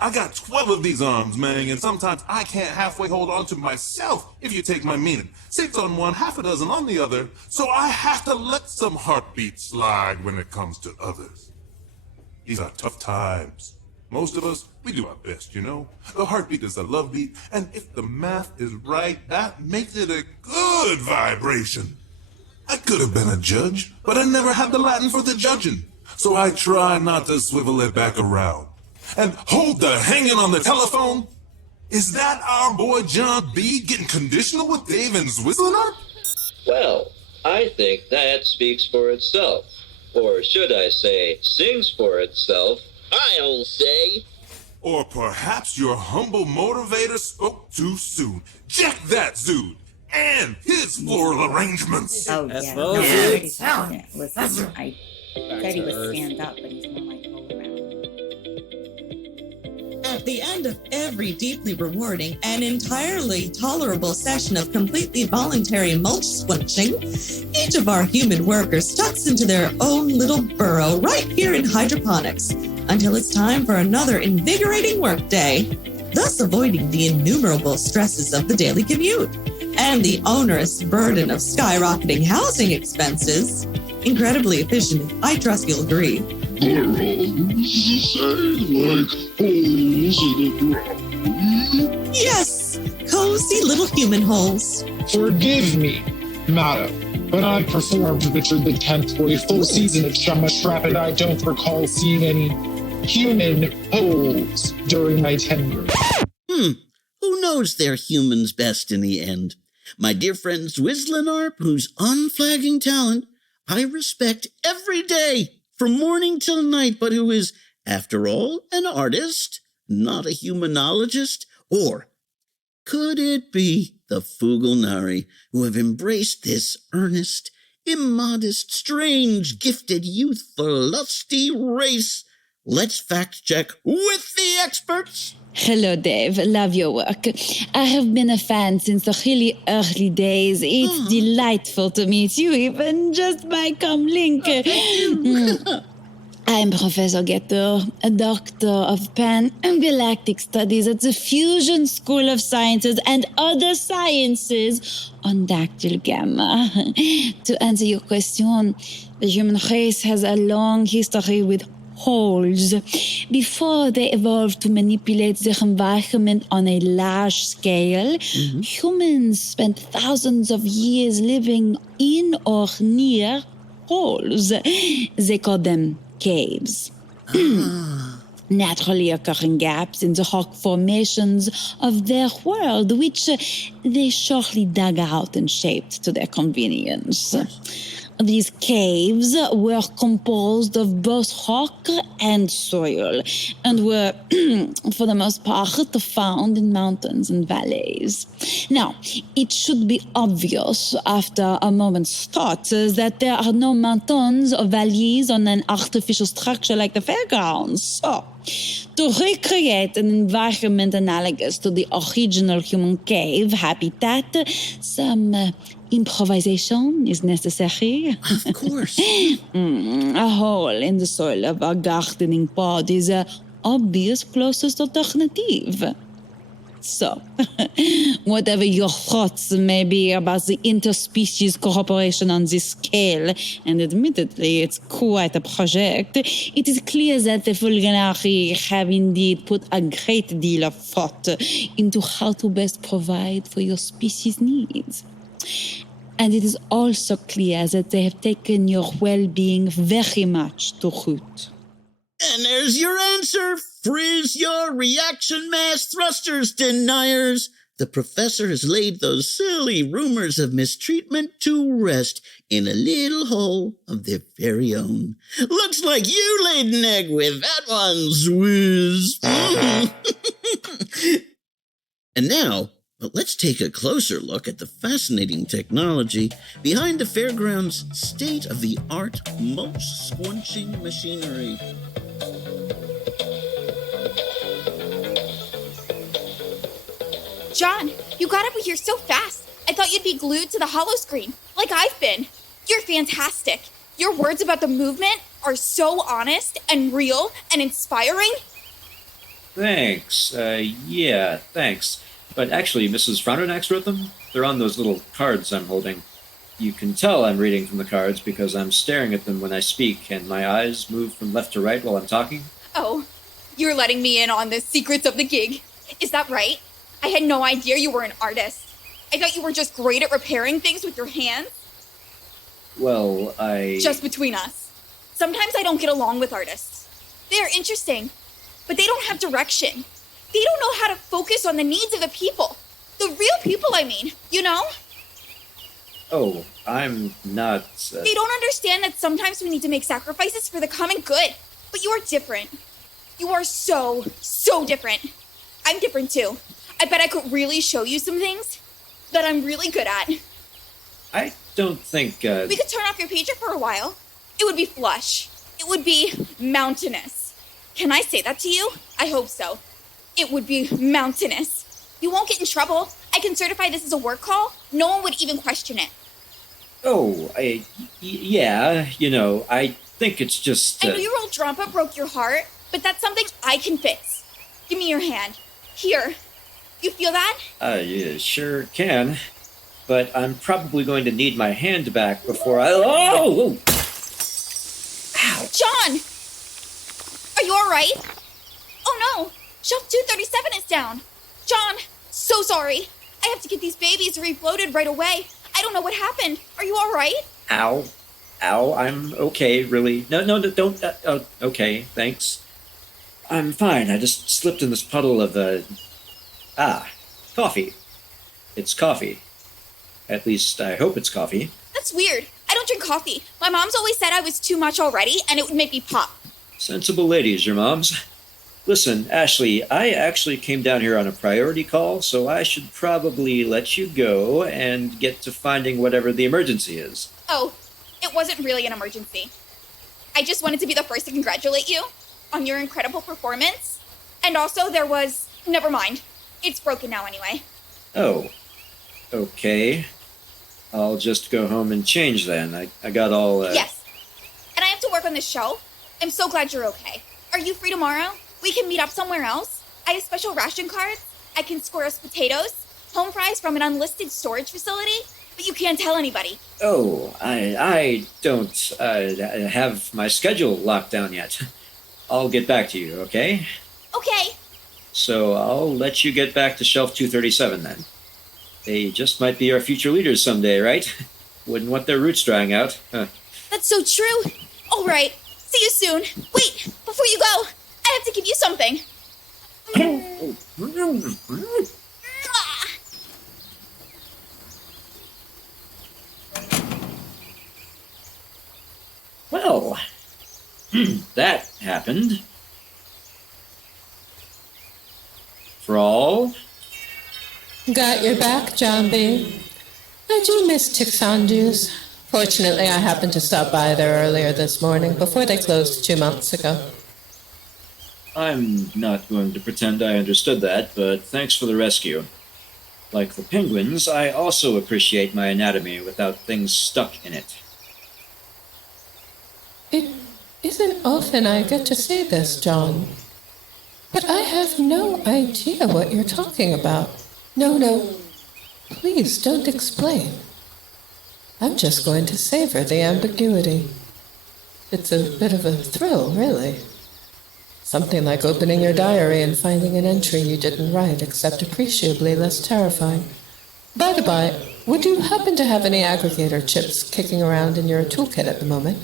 I got 12 of these arms, man, and sometimes I can't halfway hold on to myself, if you take my meaning. 6 on one, half a dozen on the other, so I have to let some heartbeats slide when it comes to others. These are tough times. Most of us, we do our best, you know? The heartbeat is a love beat, and if the math is right, that makes it a good vibration. I could have been a judge, but I never had the Latin for the judging, so I try not to swivel it back around. And hold the hanging on the telephone? Is that our boy John B getting conditional with Dave and Zwizzler? Well, I think that speaks for itself. Or should I say, sings for itself. I'll say. Or perhaps your humble motivator spoke too soon. Jack that Zood and his floral arrangements. Oh, yeah. No, I already said it. Listen, I said he would stand up, but he's more like roll around. At the end of every deeply rewarding and entirely tolerable session of completely voluntary mulch squinching, each of our human workers tucks into their own little burrow right here in hydroponics until it's time for another invigorating workday. thus avoiding the innumerable stresses of the daily commute and the onerous burden of skyrocketing housing expenses. Incredibly efficient, I trust you'll agree. They're all the same, like holes in the ground. Yes, cozy little human holes. Forgive me, madam, but I performed Richard the Tenth for a full season at Shamash Trap, and I don't recall seeing any human holes during my tenure. Who knows their humans best in the end? My dear friend Zwizzlinarp, whose unflagging talent I respect every day, from morning till night, but who is, after all, an artist, not a humanologist? Or could it be the Fugalnari, who have embraced this earnest, immodest, strange, gifted, youthful, lusty race? Let's fact check with the experts. Hello, Dave. Love your work. I have been a fan since the really early days. It's delightful to meet you, even just by comlink. I'm Professor Getter, a doctor of pan-galactic studies at the Fusion School of Sciences and Other Sciences on Dactyl Gamma. To answer your question, the human race has a long history with holes. Before they evolved to manipulate their environment on a large scale, humans spent thousands of years living in or near holes. They called them caves. Naturally occurring gaps in the rock formations of their world, which they shortly dug out and shaped to their convenience. These caves were composed of both rock and soil, and were, for the most part, found in mountains and valleys. Now, it should be obvious after a moment's thought that there are no mountains or valleys on an artificial structure like the fairgrounds. So, to recreate an environment analogous to the original human cave habitat, some improvisation is necessary. Of course. A hole in the soil of a gardening pod is an obvious closest alternative. So, whatever your thoughts may be about the interspecies cooperation on this scale, and admittedly it's quite a project, it is clear that the Fulganari have indeed put a great deal of thought into how to best provide for your species' needs. And it is also clear that they have taken your well-being very much to root. And there's your answer. Freeze your reaction mass thrusters, deniers. The professor has laid those silly rumors of mistreatment to rest in a little hole of their very own. Looks like you laid an egg with that one, Swizz. And now, let's take a closer look at the fascinating technology behind the fairground's state-of-the-art, most squunching machinery. John, you got up here so fast. I thought you'd be glued to the hollow screen, like I've been. You're fantastic. Your words about the movement are so honest and real and inspiring. Thanks. Yeah, thanks. But actually, Mrs. Frondrinax wrote them. They're on those little cards I'm holding. You can tell I'm reading from the cards because I'm staring at them when I speak, and my eyes move from left to right while I'm talking. Oh, you're letting me in on the secrets of the gig. Is that right? I had no idea you were an artist. I thought you were just great at repairing things with your hands. Well, Just between us. Sometimes I don't get along with artists. They are interesting, but they don't have direction. They don't know how to focus on the needs of the people. The real people, I mean, you know? Oh, I'm not... They don't understand that sometimes we need to make sacrifices for the common good. But you are different. You are so different. I'm different too. I bet I could really show you some things that I'm really good at. I don't think, We could turn off your pager for a while. It would be flush. It would be mountainous. Can I say that to you? I hope so. It would be mountainous. You won't get in trouble. I can certify this is a work call. No one would even question it. Oh, yeah, you know, I think it's just... I know your old drama broke your heart, but that's something I can fix. Give me your hand. Here. You feel that? You sure can. But I'm probably going to need my hand back before I... Oh! Ow. John! Are you alright? Oh no! Shelf 237 is down! John, so sorry. I have to get these babies refloated right away. I don't know what happened. Are you alright? Ow. Ow, I'm okay, really. No, don't... okay, thanks. I'm fine. I just slipped in this puddle of, coffee. It's coffee. At least, I hope it's coffee. That's weird. I don't drink coffee. My mom's always said I was too much already, and it would make me pop. Sensible ladies, your moms. Listen, Ashley, I actually came down here on a priority call, so I should probably let you go and get to finding whatever the emergency is. Oh, it wasn't really an emergency. I just wanted to be the first to congratulate you on your incredible performance. And also there was... Never mind. It's broken now anyway. Oh. Okay. I'll just go home and change then. I got all... Yes. And I have to work on this show. I'm so glad you're okay. Are you free tomorrow? We can meet up somewhere else. I have special ration cards. I can score us potatoes, home fries from an unlisted storage facility, but you can't tell anybody. Oh, I don't have my schedule locked down yet. I'll get back to you, okay? Okay. So I'll let you get back to Shelf 237 then. They just might be our future leaders someday, right? Wouldn't want their roots drying out. Huh. That's so true. All right. See you soon. Wait, before you go, I have to give you something. Well, that happened. Frawl? Got your back, John B. I do miss Tixandu's. Fortunately, I happened to stop by there earlier this morning before they closed 2 months ago. I'm not going to pretend I understood that, but thanks for the rescue. Like the penguins, I also appreciate my anatomy without things stuck in it. It isn't often I get to say this, John. But I have no idea what you're talking about. No. Please don't explain. I'm just going to savor the ambiguity. It's a bit of a thrill, really. Something like opening your diary and finding an entry you didn't write, except appreciably less terrifying. By the by, would you happen to have any aggregator chips kicking around in your toolkit at the moment?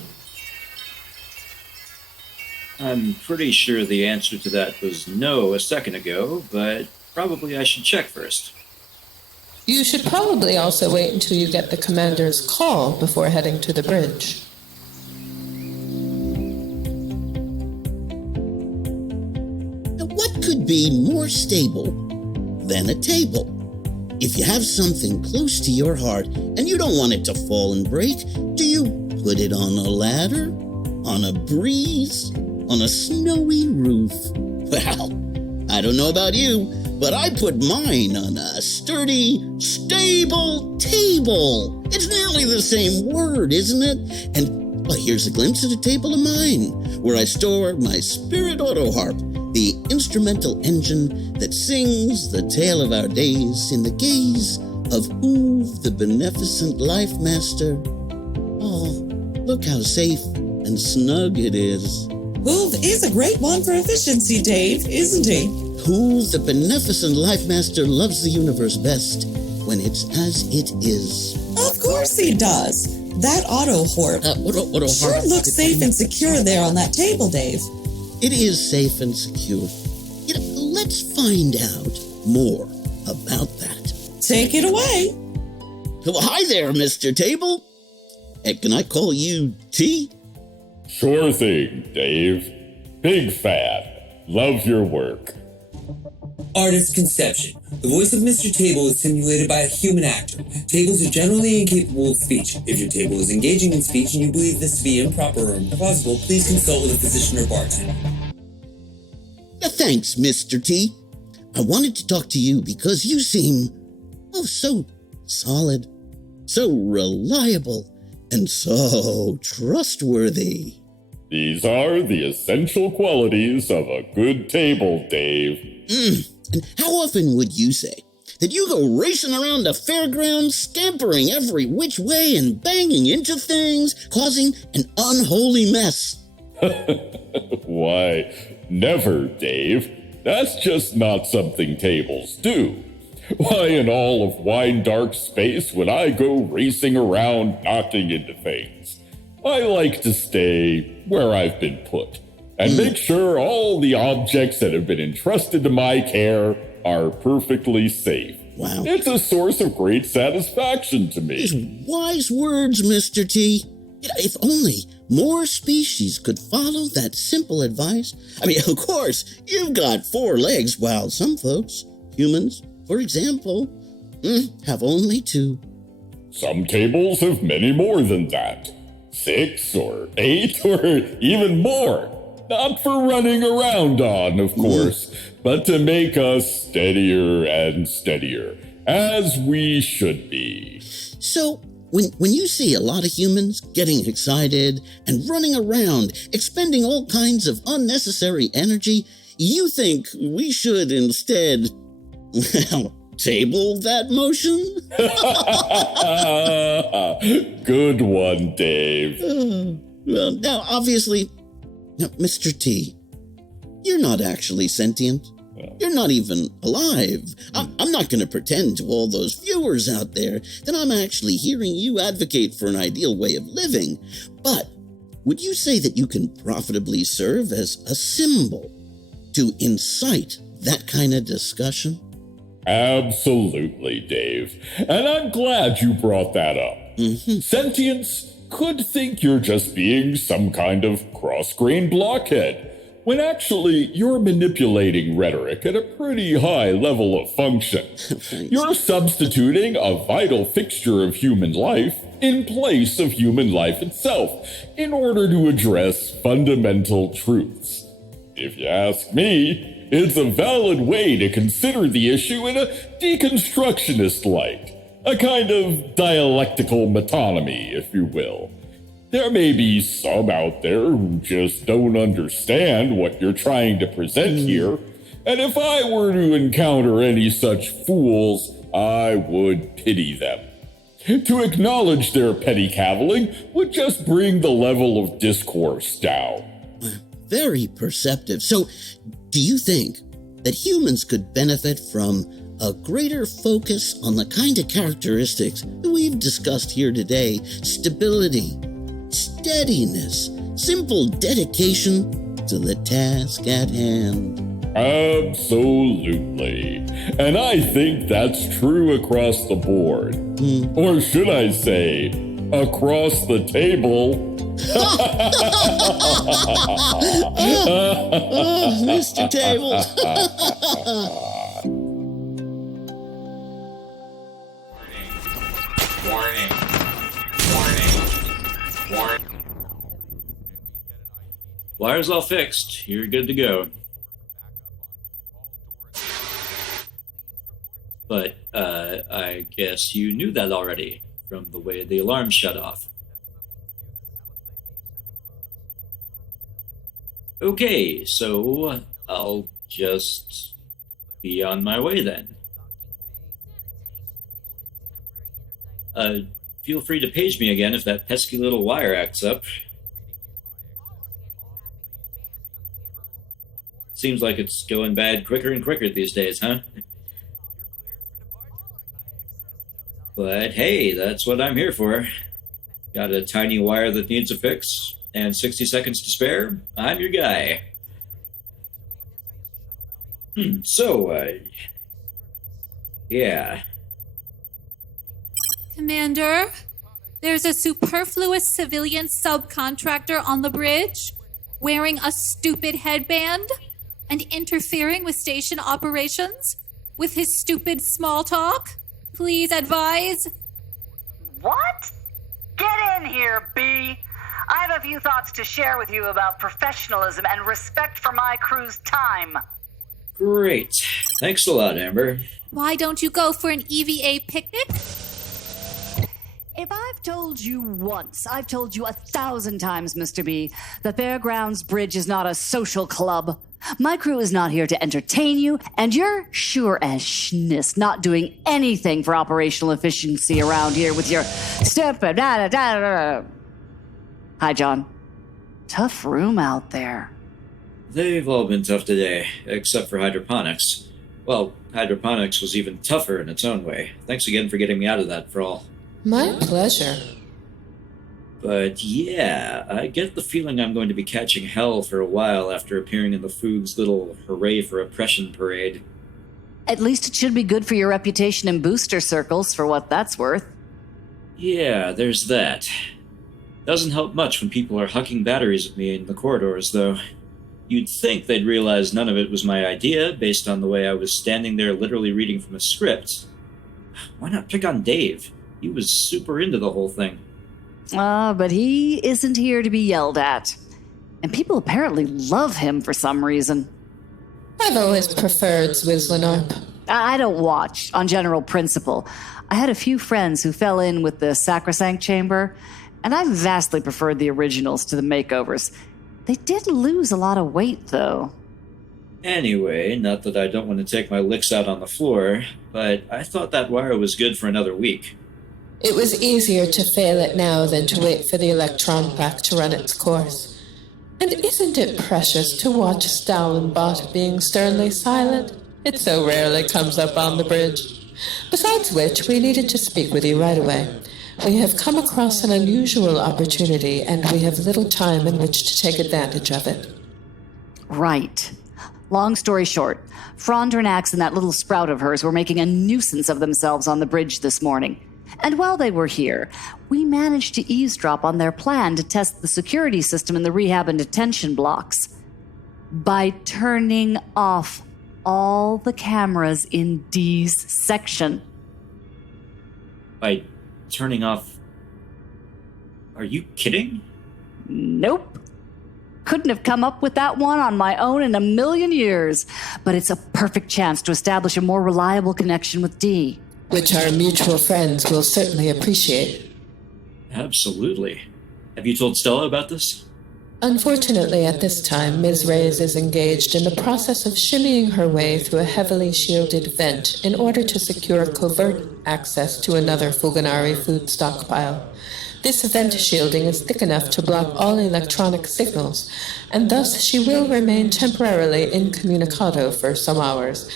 I'm pretty sure the answer to that was no a second ago, but probably I should check first. You should probably also wait until you get the commander's call before heading to the bridge. Now, what could be more stable than a table? If you have something close to your heart and you don't want it to fall and break, do you put it on a ladder? On a breeze? On a snowy roof? Well, I don't know about you, but I put mine on a sturdy, stable table. It's nearly the same word, isn't it? And well, here's a glimpse of a table of mine, where I store my spirit auto harp, the instrumental engine that sings the tale of our days in the gaze of Oov, the beneficent life master. Oh, look how safe and snug it is. Oov is a great one for efficiency, Dave, isn't he? Oov, the beneficent life master, loves the universe best when it's as it is. Of course he does. That auto harp sure looks safe and secure there on that table, Dave. It is safe and secure. Let's find out more about that. Take it away. Well, hi there, Mr. Table. Can I call you T? Sure thing, Dave. Big fan. Love your work. Artist conception. The voice of Mr. Table is simulated by a human actor. Tables are generally incapable of speech. If your table is engaging in speech and you believe this to be improper or implausible, please consult with a physician or bartender. Thanks, Mr. T. I wanted to talk to you because you seem, so solid, so reliable, and so trustworthy. These are the essential qualities of a good table, Dave. And how often would you say that you go racing around the fairgrounds, scampering every which way and banging into things, causing an unholy mess? Why, never, Dave. That's just not something tables do. Why, in all of wine dark space would I go racing around knocking into things? I like to stay where I've been put and make sure all the objects that have been entrusted to my care are perfectly safe. Wow. It's a source of great satisfaction to me. These wise words, Mr. T. If only more species could follow that simple advice. I mean, of course, you've got 4 legs, while some folks, humans, for example, have only 2. Some tables have many more than that. 6 or 8 or even more. Not for running around on, of course, but to make us steadier and steadier, as we should be. So, when you see a lot of humans getting excited and running around, expending all kinds of unnecessary energy, you think we should instead, well, table that motion? Good one, Dave. Well, now, obviously, Mr. T, you're not actually sentient. You're not even alive. I'm not going to pretend to all those viewers out there that I'm actually hearing you advocate for an ideal way of living. But would you say that you can profitably serve as a symbol to incite that kind of discussion? Absolutely, Dave. And I'm glad you brought that up. Sentience could think you're just being some kind of cross-grained blockhead, when actually you're manipulating rhetoric at a pretty high level of function. You're substituting a vital fixture of human life in place of human life itself in order to address fundamental truths. If you ask me, it's a valid way to consider the issue in a deconstructionist light, a kind of dialectical metonymy, if you will. There may be some out there who just don't understand what you're trying to present here, and if I were to encounter any such fools, I would pity them. To acknowledge their petty cavilling would just bring the level of discourse down. Very perceptive. So, do you think that humans could benefit from a greater focus on the kind of characteristics that we've discussed here today? Stability, steadiness, simple dedication to the task at hand. Absolutely. And I think that's true across the board. Or should I say, across the table. Mr. Table. Warning. Wire's all fixed. You're good to go. But, I guess you knew that already from the way the alarm shut off. Okay, so I'll just be on my way then. Feel free to page me again if that pesky little wire acts up. Seems like it's going bad quicker and quicker these days, huh? But hey, that's what I'm here for. Got a tiny wire that needs a fix, and 60 seconds to spare? I'm your guy. Yeah. Commander, there's a superfluous civilian subcontractor on the bridge wearing a stupid headband and interfering with station operations with his stupid small talk. Please advise. What? Get in here, B. I have a few thoughts to share with you about professionalism and respect for my crew's time. Great. Thanks a lot, Amber. Why don't you go for an EVA picnic? If I've told you once, I've told you 1,000 times, Mr. B, the Fairgrounds Bridge is not a social club. My crew is not here to entertain you, and you're sure as schniss not doing anything for operational efficiency around here with your stupid da-da-da-da-da. Hi, John. Tough room out there. They've all been tough today, except for hydroponics. Well, hydroponics was even tougher in its own way. Thanks again for getting me out of that, Frawl. My pleasure. But yeah, I get the feeling I'm going to be catching hell for a while after appearing in the Foog's little hooray for oppression parade. At least it should be good for your reputation in booster circles, for what that's worth. Yeah, there's that. Doesn't help much when people are hucking batteries at me in the corridors, though. You'd think they'd realize none of it was my idea, based on the way I was standing there literally reading from a script. Why not pick on Dave? He was super into the whole thing. But he isn't here to be yelled at. And people apparently love him for some reason. I've always preferred Zwizzlinarp. I don't watch, on general principle. I had a few friends who fell in with the Sacrosanct Chamber, and I vastly preferred the originals to the makeovers. They did lose a lot of weight, though. Anyway, not that I don't want to take my licks out on the floor, but I thought that wire was good for another week. It was easier to fail it now than to wait for the electron pack to run its course. And isn't it precious to watch Stallenbot being sternly silent? It so rarely comes up on the bridge. Besides which, we needed to speak with you right away. We have come across an unusual opportunity, and we have little time in which to take advantage of it. Right. Long story short, Frondrinax and that little sprout of hers were making a nuisance of themselves on the bridge this morning. And while they were here, we managed to eavesdrop on their plan to test the security system in the rehab and detention blocks by turning off all the cameras in D's section. By turning off... Are you kidding? Nope. Couldn't have come up with that one on my own in a million years. But it's a perfect chance to establish a more reliable connection with D. Which our mutual friends will certainly appreciate. Absolutely. Have you told Stella about this? Unfortunately, at this time, Ms. Reyes is engaged in the process of shimmying her way through a heavily shielded vent in order to secure covert access to another Fuganari food stockpile. This vent shielding is thick enough to block all electronic signals, and thus she will remain temporarily incommunicado for some hours,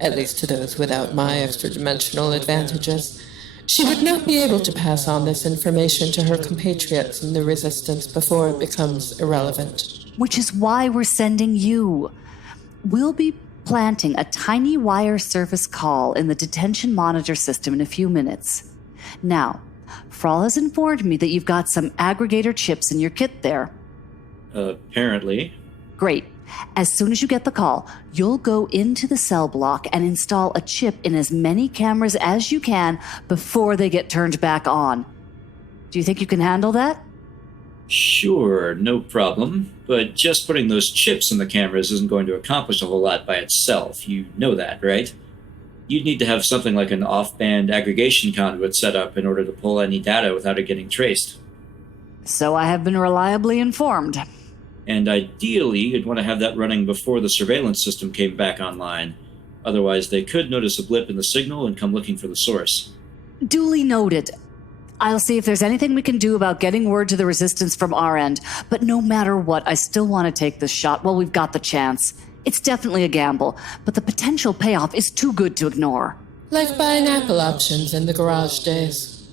at least to those without my extra-dimensional advantages. She would not be able to pass on this information to her compatriots in the Resistance before it becomes irrelevant. Which is why we're sending you. We'll be planting a tiny wire service call in the detention monitor system in a few minutes. Now, Frawl has informed me that you've got some aggregator chips in your kit there. Apparently. Great. As soon as you get the call, you'll go into the cell block and install a chip in as many cameras as you can before they get turned back on. Do you think you can handle that? Sure, no problem. But just putting those chips in the cameras isn't going to accomplish a whole lot by itself. You know that, right? You'd need to have something like an off-band aggregation conduit set up in order to pull any data without it getting traced. So I have been reliably informed. And ideally, you'd want to have that running before the surveillance system came back online. Otherwise, they could notice a blip in the signal and come looking for the source. Duly noted. I'll see if there's anything we can do about getting word to the Resistance from our end. But no matter what, I still want to take this shot while we've got the chance. It's definitely a gamble, but the potential payoff is too good to ignore. Like buying Apple options in the garage days.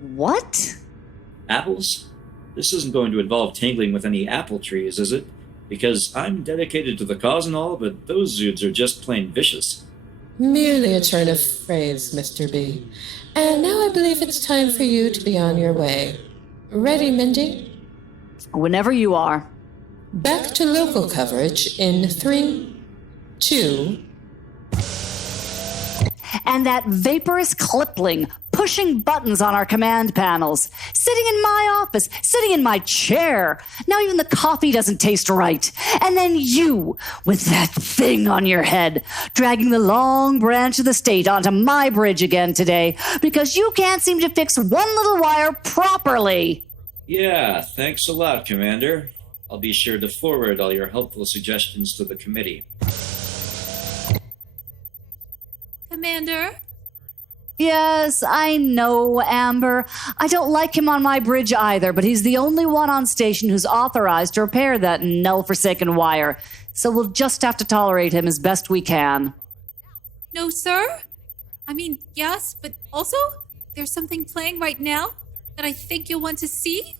What? Apples? This isn't going to involve tangling with any apple trees, is it? Because I'm dedicated to the cause and all, but those zoods are just plain vicious. Merely a turn of phrase, Mr. B. And now I believe it's time for you to be on your way. Ready, Mindy? Whenever you are. Back to local coverage in 3, 2... And that vaporous clipling pushing buttons on our command panels, sitting in my office, sitting in my chair. Now even the coffee doesn't taste right. And then you, with that thing on your head, dragging the long branch of the state onto my bridge again today because you can't seem to fix one little wire properly. Yeah, thanks a lot, Commander. I'll be sure to forward all your helpful suggestions to the committee. Commander? Yes, I know, Amber. I don't like him on my bridge either, but he's the only one on station who's authorized to repair that null-forsaken wire, so we'll just have to tolerate him as best we can. No, sir? I mean, yes, but also, there's something playing right now that I think you'll want to see?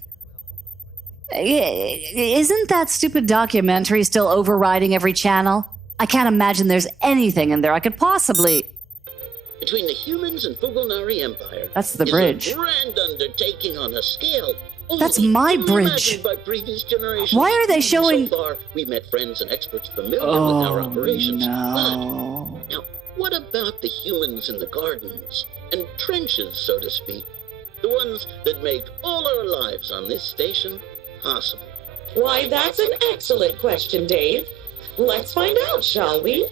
Isn't that stupid documentary still overriding every channel? I can't imagine there's anything in there I could possibly... Between the humans and Fugalnari Empire. That's the bridge. Is a grand undertaking on a scale. That's my bridge. By previous generations. Why are they showing... So far, we've met friends and experts familiar with our operations. No. But, now, what about the humans in the gardens and trenches, so to speak? The ones that make all our lives on this station possible. Why, that's an excellent question, Dave. Let's find out, shall we?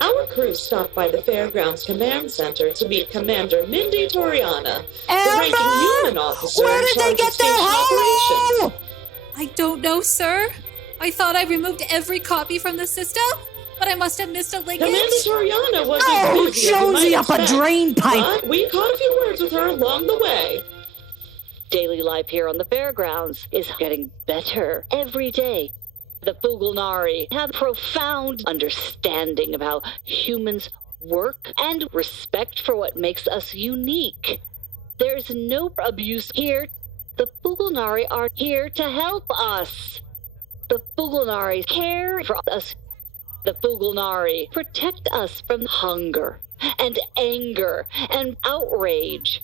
Our crew stopped by the Fairgrounds Command Center to meet Commander Mindy Torianna, the ranking human officer Where did they get their holo? I don't know, sir. I thought I removed every copy from the system, but I must have missed a linkage. Commander Torianna wasn't busy as you Jonesy might up a expect, drain pipe. but we caught a few words with her along the way. Daily life here on the fairgrounds is getting better every day. The Fugalnari have profound understanding of how humans work and respect for what makes us unique. There's no abuse here. The Fugalnari are here to help us. The Fugalnari care for us. The Fugalnari protect us from hunger and anger and outrage.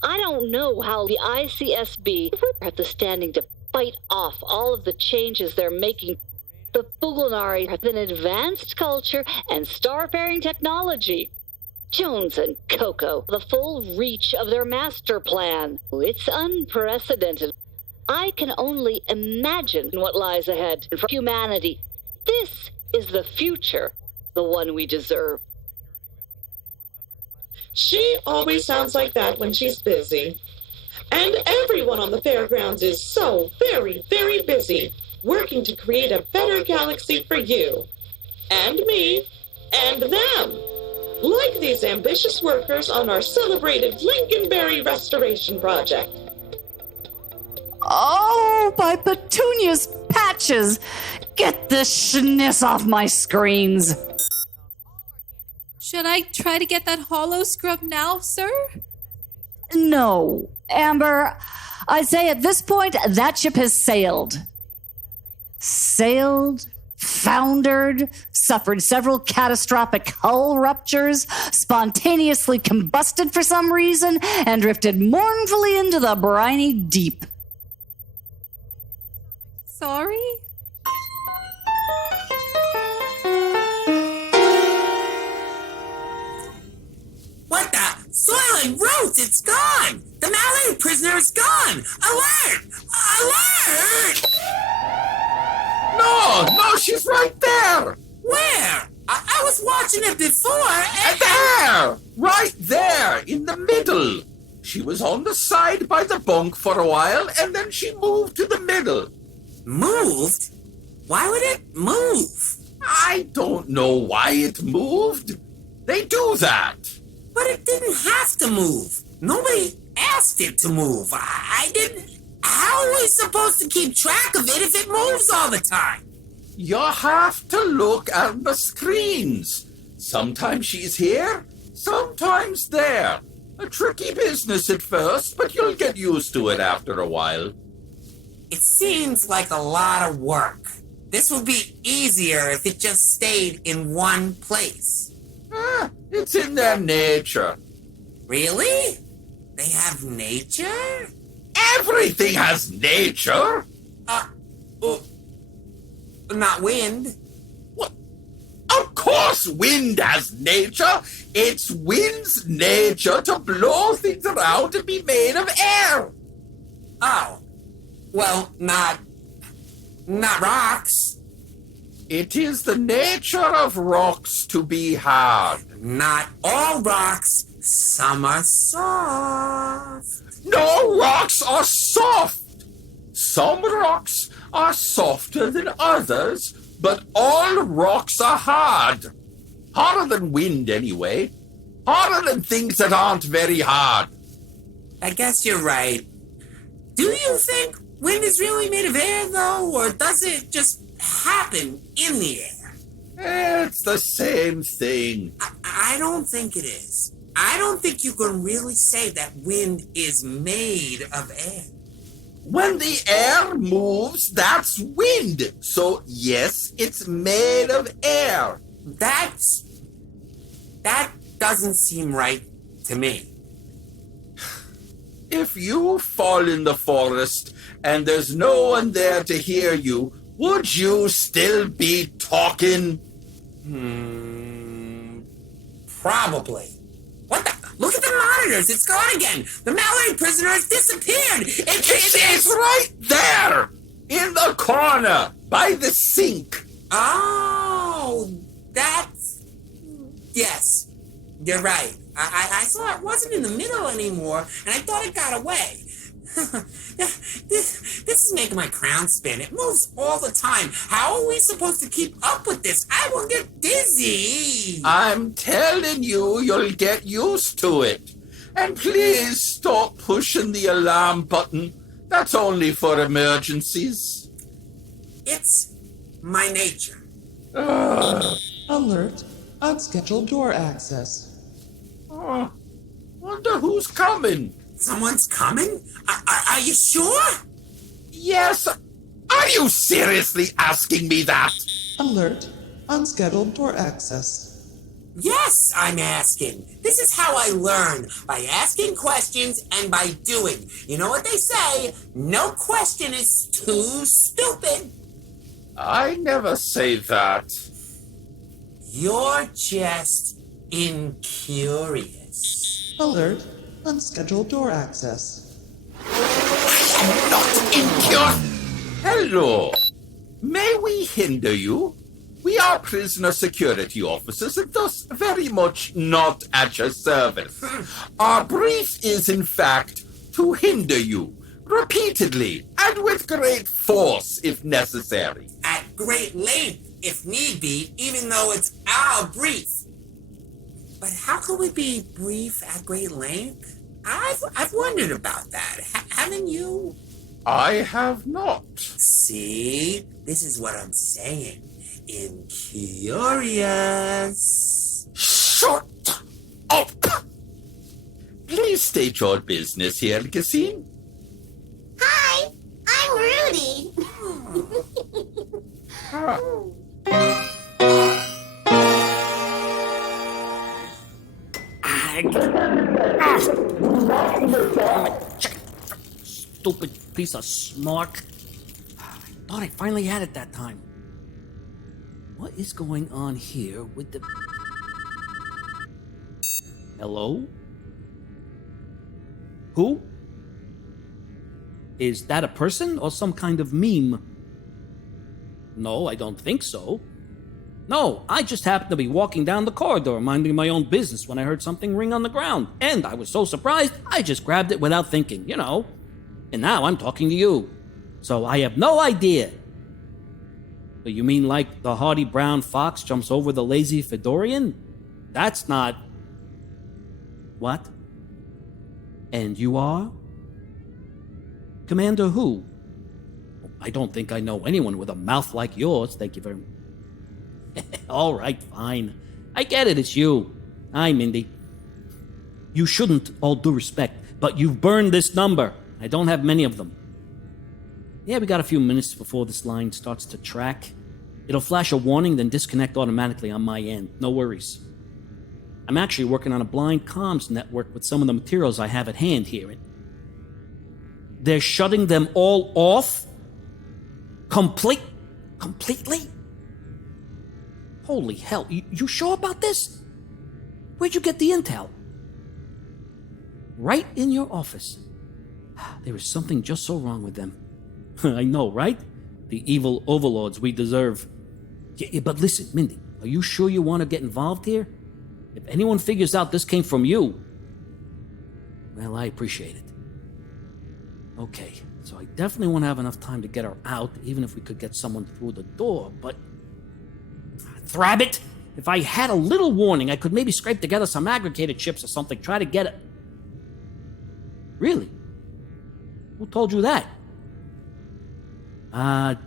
I don't know how the ICSB have the standing to fight off all of the changes they're making. The Fugalnari have an advanced culture and starfaring technology. Jones and Coco, the full reach of their master plan. It's unprecedented. I can only imagine what lies ahead for humanity. This is the future, the one we deserve. She always sounds like that when she's busy. And everyone on the fairgrounds is so very, very busy, working to create a better galaxy for you, and me, and them. Like these ambitious workers on our celebrated Lincolnberry Restoration Project. Oh, my petunias patches! Get this schniss off my screens! Should I try to get that holo scrub now, sir? No, Amber. I'd say at this point, that ship has sailed. Sailed, foundered, suffered several catastrophic hull ruptures, spontaneously combusted for some reason, and drifted mournfully into the briny deep. Sorry? What the? Soylent Roots, it's gone! The Mallory prisoner is gone! Alert! Alert! No, she's right there! Where? I was watching it before and... There! Right there, in the middle. She was on the side by the bunk for a while, and then she moved to the middle. Moved? Why would it move? I don't know why it moved. They do that. But it didn't have to move. Nobody asked it to move. I didn't... How are we supposed to keep track of it if it moves all the time? You have to look at the screens. Sometimes she's here, sometimes there. A tricky business at first, but you'll get used to it after a while. It seems like a lot of work. This would be easier if it just stayed in one place. It's in their nature. Really? They have nature? Everything has nature. Not wind. What? Of course wind has nature. It's wind's nature to blow things around and be made of air. Oh. Well, not rocks. It is the nature of rocks to be hard. Not all rocks. Some are soft. No rocks are soft. Some rocks are softer than others, but all rocks are hard. Harder than wind, anyway. Harder than things that aren't very hard. I guess you're right. Do you think wind is really made of air, though, or does it just happen in the air? It's the same thing. I don't think it is. I don't think you can really say that wind is made of air. When the air moves, that's wind. So, yes, it's made of air. That doesn't seem right to me. If you fall in the forest and there's no one there to hear you, would you still be talking? Probably. What the? Look at the monitors. It's gone again. The Mallory prisoner has disappeared. It's right there! In the corner, by the sink. Oh, that's... Yes, you're right. I saw it wasn't in the middle anymore, and I thought it got away. This is making my crown spin. It moves all the time. How are we supposed to keep up with this? I will get dizzy. I'm telling you, you'll get used to it. And please stop pushing the alarm button. That's only for emergencies. It's my nature. Alert. Unscheduled door access. Wonder who's coming. Someone's coming? Are you sure? Yes. Are you seriously asking me that? Alert. Unscheduled door access. Yes, I'm asking. This is how I learn, by asking questions and by doing. You know what they say? No question is too stupid. I never say that. You're just incurious. Alert. Unscheduled door access. I'm not incurious. Hello. May we hinder you? We are prisoner security officers and thus very much not at your service. Our brief is, in fact, to hinder you, repeatedly and with great force if necessary. At great length, if need be, even though it's our brief. But how could we be brief at great length? I've wondered about that. Haven't you? I have not. See? This is what I'm saying. Incurious. Shut up! Please state your business here, Cassine. Hi, I'm Rooty. Stupid piece of smart. I thought I finally had it that time. What is going on here with the... Hello? Who? Is that a person or some kind of meme? No, I don't think so. No, I just happened to be walking down the corridor minding my own business when I heard something ring on the ground. And I was so surprised, I just grabbed it without thinking, you know. And now I'm talking to you. So I have no idea. So you mean like the hardy brown fox jumps over the lazy Fedorian? That's not... What? And you are? Commander who? I don't think I know anyone with a mouth like yours, thank you very much. All right, fine. I get it, it's you. Hi, Mindy. You shouldn't, all due respect, but you've burned this number. I don't have many of them. Yeah, we got a few minutes before this line starts to track. It'll flash a warning, then disconnect automatically on my end. No worries. I'm actually working on a blind comms network with some of the materials I have at hand here. They're shutting them all off? Completely? Holy hell, you sure about this? Where'd you get the intel? Right in your office. There is something just so wrong with them. I know, right? The evil overlords we deserve. Yeah, but listen, Mindy, are you sure you want to get involved here? If anyone figures out this came from you, well, I appreciate it. Okay, So I definitely won't have enough time to get her out, even if we could get someone through the door, but... Thrabbit! If I had a little warning, I could maybe scrape together some aggregator chips or something, try to get it... Really? Who told you that?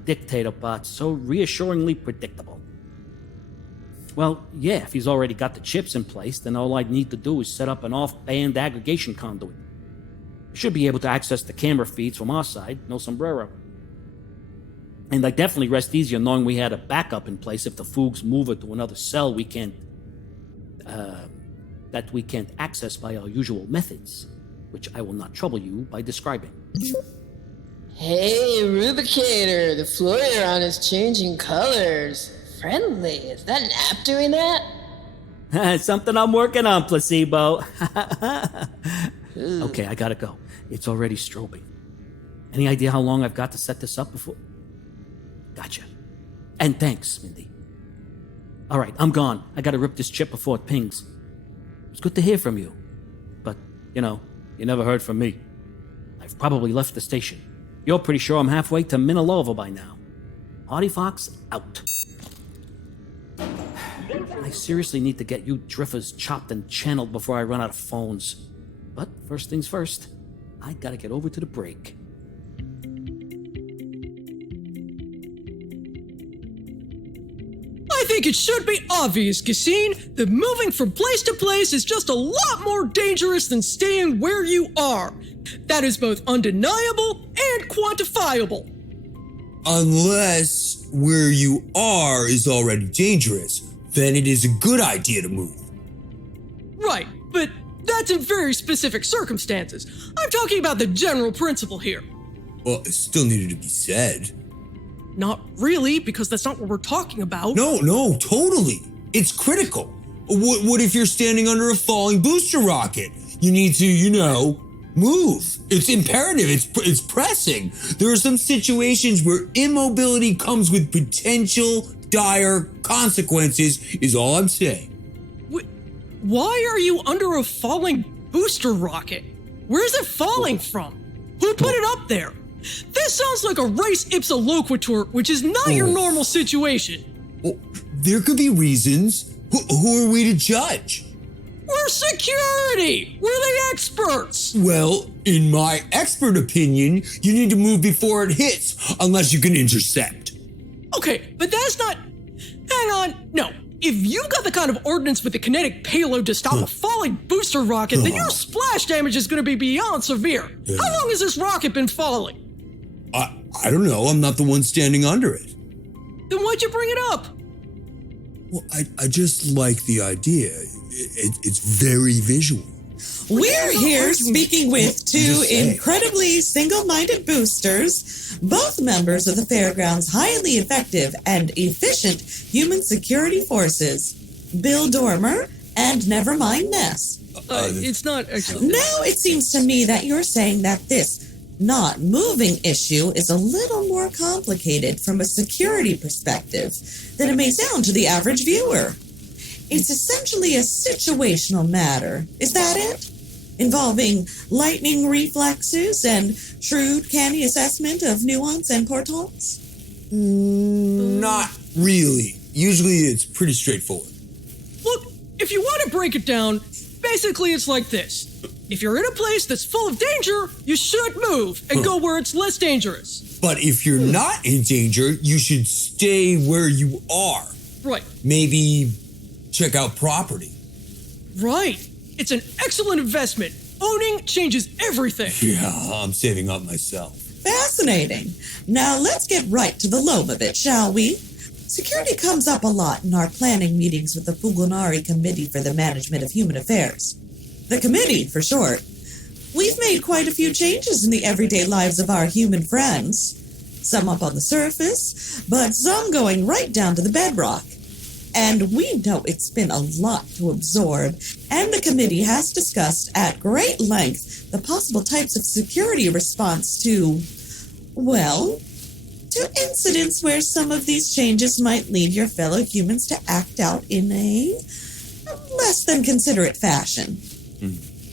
Dictator bot, so reassuringly predictable. Well, yeah, if he's already got the chips in place, then all I'd need to do is set up an off-band aggregation conduit. I should be able to access the camera feeds from our side, no sombrero. And I definitely rest easier knowing we had a backup in place if the Foogs move her to another cell that we can't access by our usual methods, which I will not trouble you by describing. Hey, Rubicator, the floor you're on is changing colors. Friendly. Is that an app doing that? Something I'm working on, Placebo. Okay, I gotta go. It's already strobing. Any idea how long I've got to set this up before? Gotcha. And thanks, Mindy. All right, I'm gone. I gotta rip this chip before it pings. It's good to hear from you. But, you never heard from me. I've probably left the station. You're pretty sure I'm halfway to Minilova by now. Hardyfox out. I seriously need to get you Driffers chopped and channeled before I run out of phones. But first things first, I gotta get over to the break. I think it should be obvious, Cassine, that moving from place to place is just a lot more dangerous than staying where you are. That is both undeniable and quantifiable. Unless where you are is already dangerous, then it is a good idea to move. Right, but that's in very specific circumstances. I'm talking about the general principle here. Well, it still needed to be said. Not really, because that's not what we're talking about. No, totally. It's critical. What if you're standing under a falling booster rocket? You need to, move. It's imperative. It's pressing. There are some situations where immobility comes with potential dire consequences, is all I'm saying. Why are you under a falling booster rocket? Where's it falling from? Who put it up there? This sounds like a res ipsa loquitur, which is not your normal situation. Well, there could be reasons. Who are we to judge? We're security! We're the experts! Well, in my expert opinion, you need to move before it hits, unless you can intercept. Okay, but that's not... Hang on, no. If you got the kind of ordnance with the kinetic payload to stop a falling booster rocket, then your splash damage is going to be beyond severe. How long has this rocket been falling? I don't know. I'm not the one standing under it. Then why'd you bring it up? Well, I just like the idea. It's very visual. We're here speaking with two incredibly single-minded boosters, both members of the Fairground's highly effective and efficient human security forces, Bill Dormer and Nevermind Ness. It's not actually... Now it seems to me that you're saying that this not moving issue is a little more complicated from a security perspective than it may sound to the average viewer. It's essentially a situational matter. Is that it? Involving lightning reflexes and shrewd, canny assessment of nuance and portents? Not really. Usually it's pretty straightforward. Look, if you want to break it down, basically it's like this. If you're in a place that's full of danger, you should move and go where it's less dangerous. But if you're not in danger, you should stay where you are. Right. Maybe check out property. Right. It's an excellent investment. Owning changes everything. Yeah, I'm saving up myself. Fascinating. Now let's get right to the lobe of it, shall we? Security comes up a lot in our planning meetings with the Fulgunari Committee for the Management of Human Affairs. The committee, for short. We've made quite a few changes in the everyday lives of our human friends. Some up on the surface, but some going right down to the bedrock. And we know it's been a lot to absorb, and the committee has discussed at great length the possible types of security response to, well, to incidents where some of these changes might lead your fellow humans to act out in a less than considerate fashion.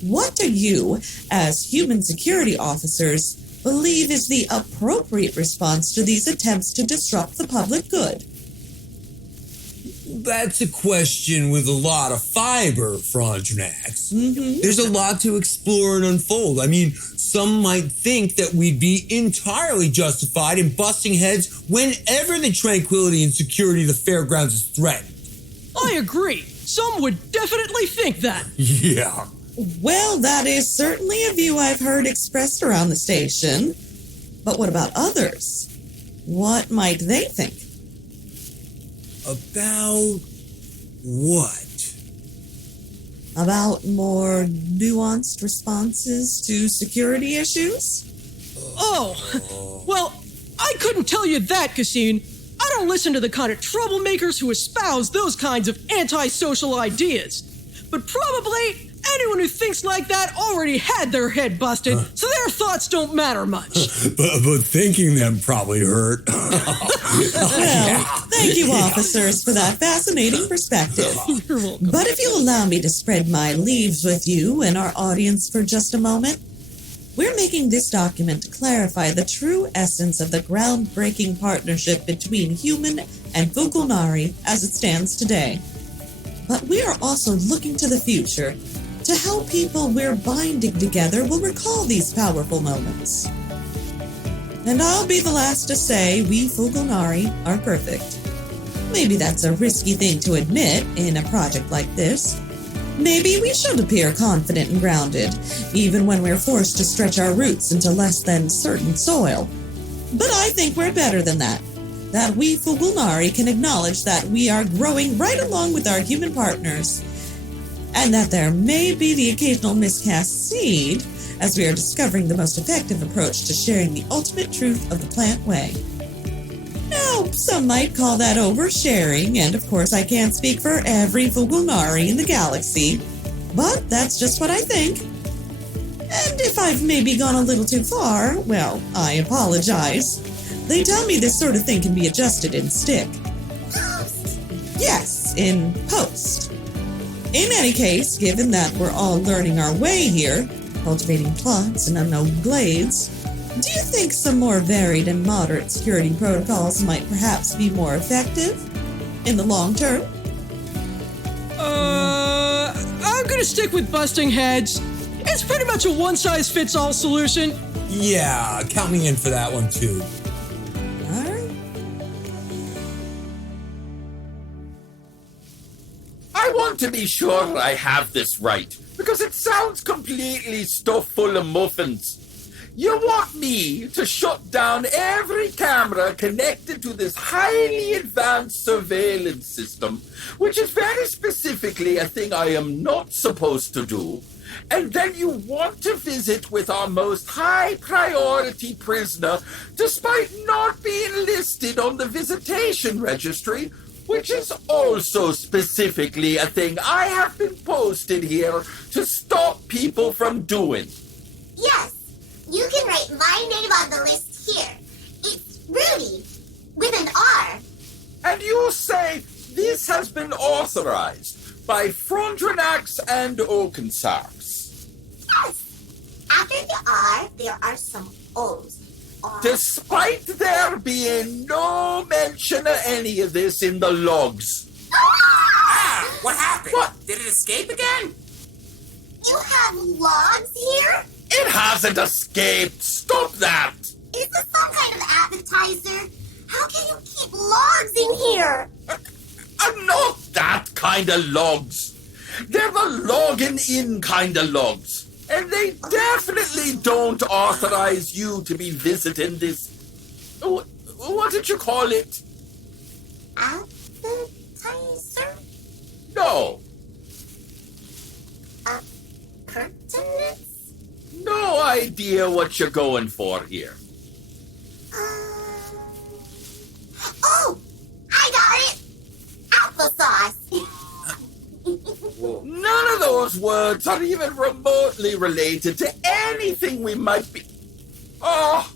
What do you, as human security officers, believe is the appropriate response to these attempts to disrupt the public good? That's a question with a lot of fiber, Frondrinax. There's a lot to explore and unfold. I mean, some might think that we'd be entirely justified in busting heads whenever the tranquility and security of the fairgrounds is threatened. I agree. Some would definitely think that. Yeah. Well, that is certainly a view I've heard expressed around the station. But what about others? What might they think? About what? About more nuanced responses to security issues? Oh, well, I couldn't tell you that, Cassine. I don't listen to the kind of troublemakers who espouse those kinds of antisocial ideas. But probably anyone who thinks like that already had their head busted, so their thoughts don't matter much. But thinking them probably hurt. Well, thank you, officers, for that fascinating perspective. You're welcome. But if you'll allow me to spread my leaves with you and our audience for just a moment, we're making this document to clarify the true essence of the groundbreaking partnership between human and Fulgulnari as it stands today. But we are also looking to the future to how people we're binding together will recall these powerful moments. And I'll be the last to say we Fulgulnari are perfect. Maybe that's a risky thing to admit in a project like this. Maybe we should appear confident and grounded, even when we're forced to stretch our roots into less than certain soil. But I think we're better than that. That we Fulgulnari can acknowledge that we are growing right along with our human partners, and that there may be the occasional miscast seed as we are discovering the most effective approach to sharing the ultimate truth of the plant way. Now, some might call that oversharing, and of course I can't speak for every Fulgulnari in the galaxy, but that's just what I think. And if I've maybe gone a little too far, well, I apologize. They tell me this sort of thing can be adjusted in stick. Yes, in post. In any case, given that we're all learning our way here, cultivating plots in unknown glades, do you think some more varied and moderate security protocols might perhaps be more effective in the long term? I'm gonna stick with busting heads. It's pretty much a one-size-fits-all solution. Yeah, count me in for that one too. I want to be sure I have this right, because it sounds completely stuffed full of muffins. You want me to shut down every camera connected to this highly advanced surveillance system, which is very specifically a thing I am not supposed to do, and then you want to visit with our most high-priority prisoner despite not being listed on the visitation registry, which is also specifically a thing I have been posted here to stop people from doing. Yes, you can write my name on the list here. It's Rooty, with an R. And you say this has been authorized by Frondrinax and Oakensarks. Yes. After the R, there are some O's. Despite there being no mention of any of this in the logs. What happened? What? Did it escape again? You have logs here? It hasn't escaped. Stop that. Is this some kind of appetizer? How can you keep logs in here? Not that kind of logs. They're the logging in kind of logs. And they definitely don't authorize you to be visiting this... What did you call it? Appetizer? No. Appurtenance? No idea what you're going for here. Oh! I got it! Applesauce! None of those words are even remotely related to anything we might be... Oh,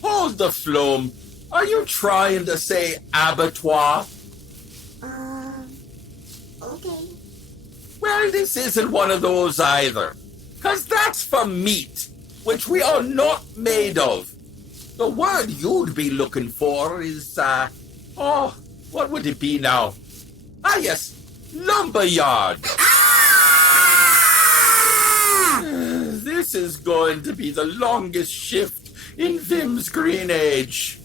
hold the phloem. Are you trying to say abattoir? Okay. Well, this isn't one of those either. 'Cause that's for meat. which we are not made of. The word you'd be looking for is, what would it be now? Ah, yes, lumberyard. This is going to be the longest shift in Vim's Green Age.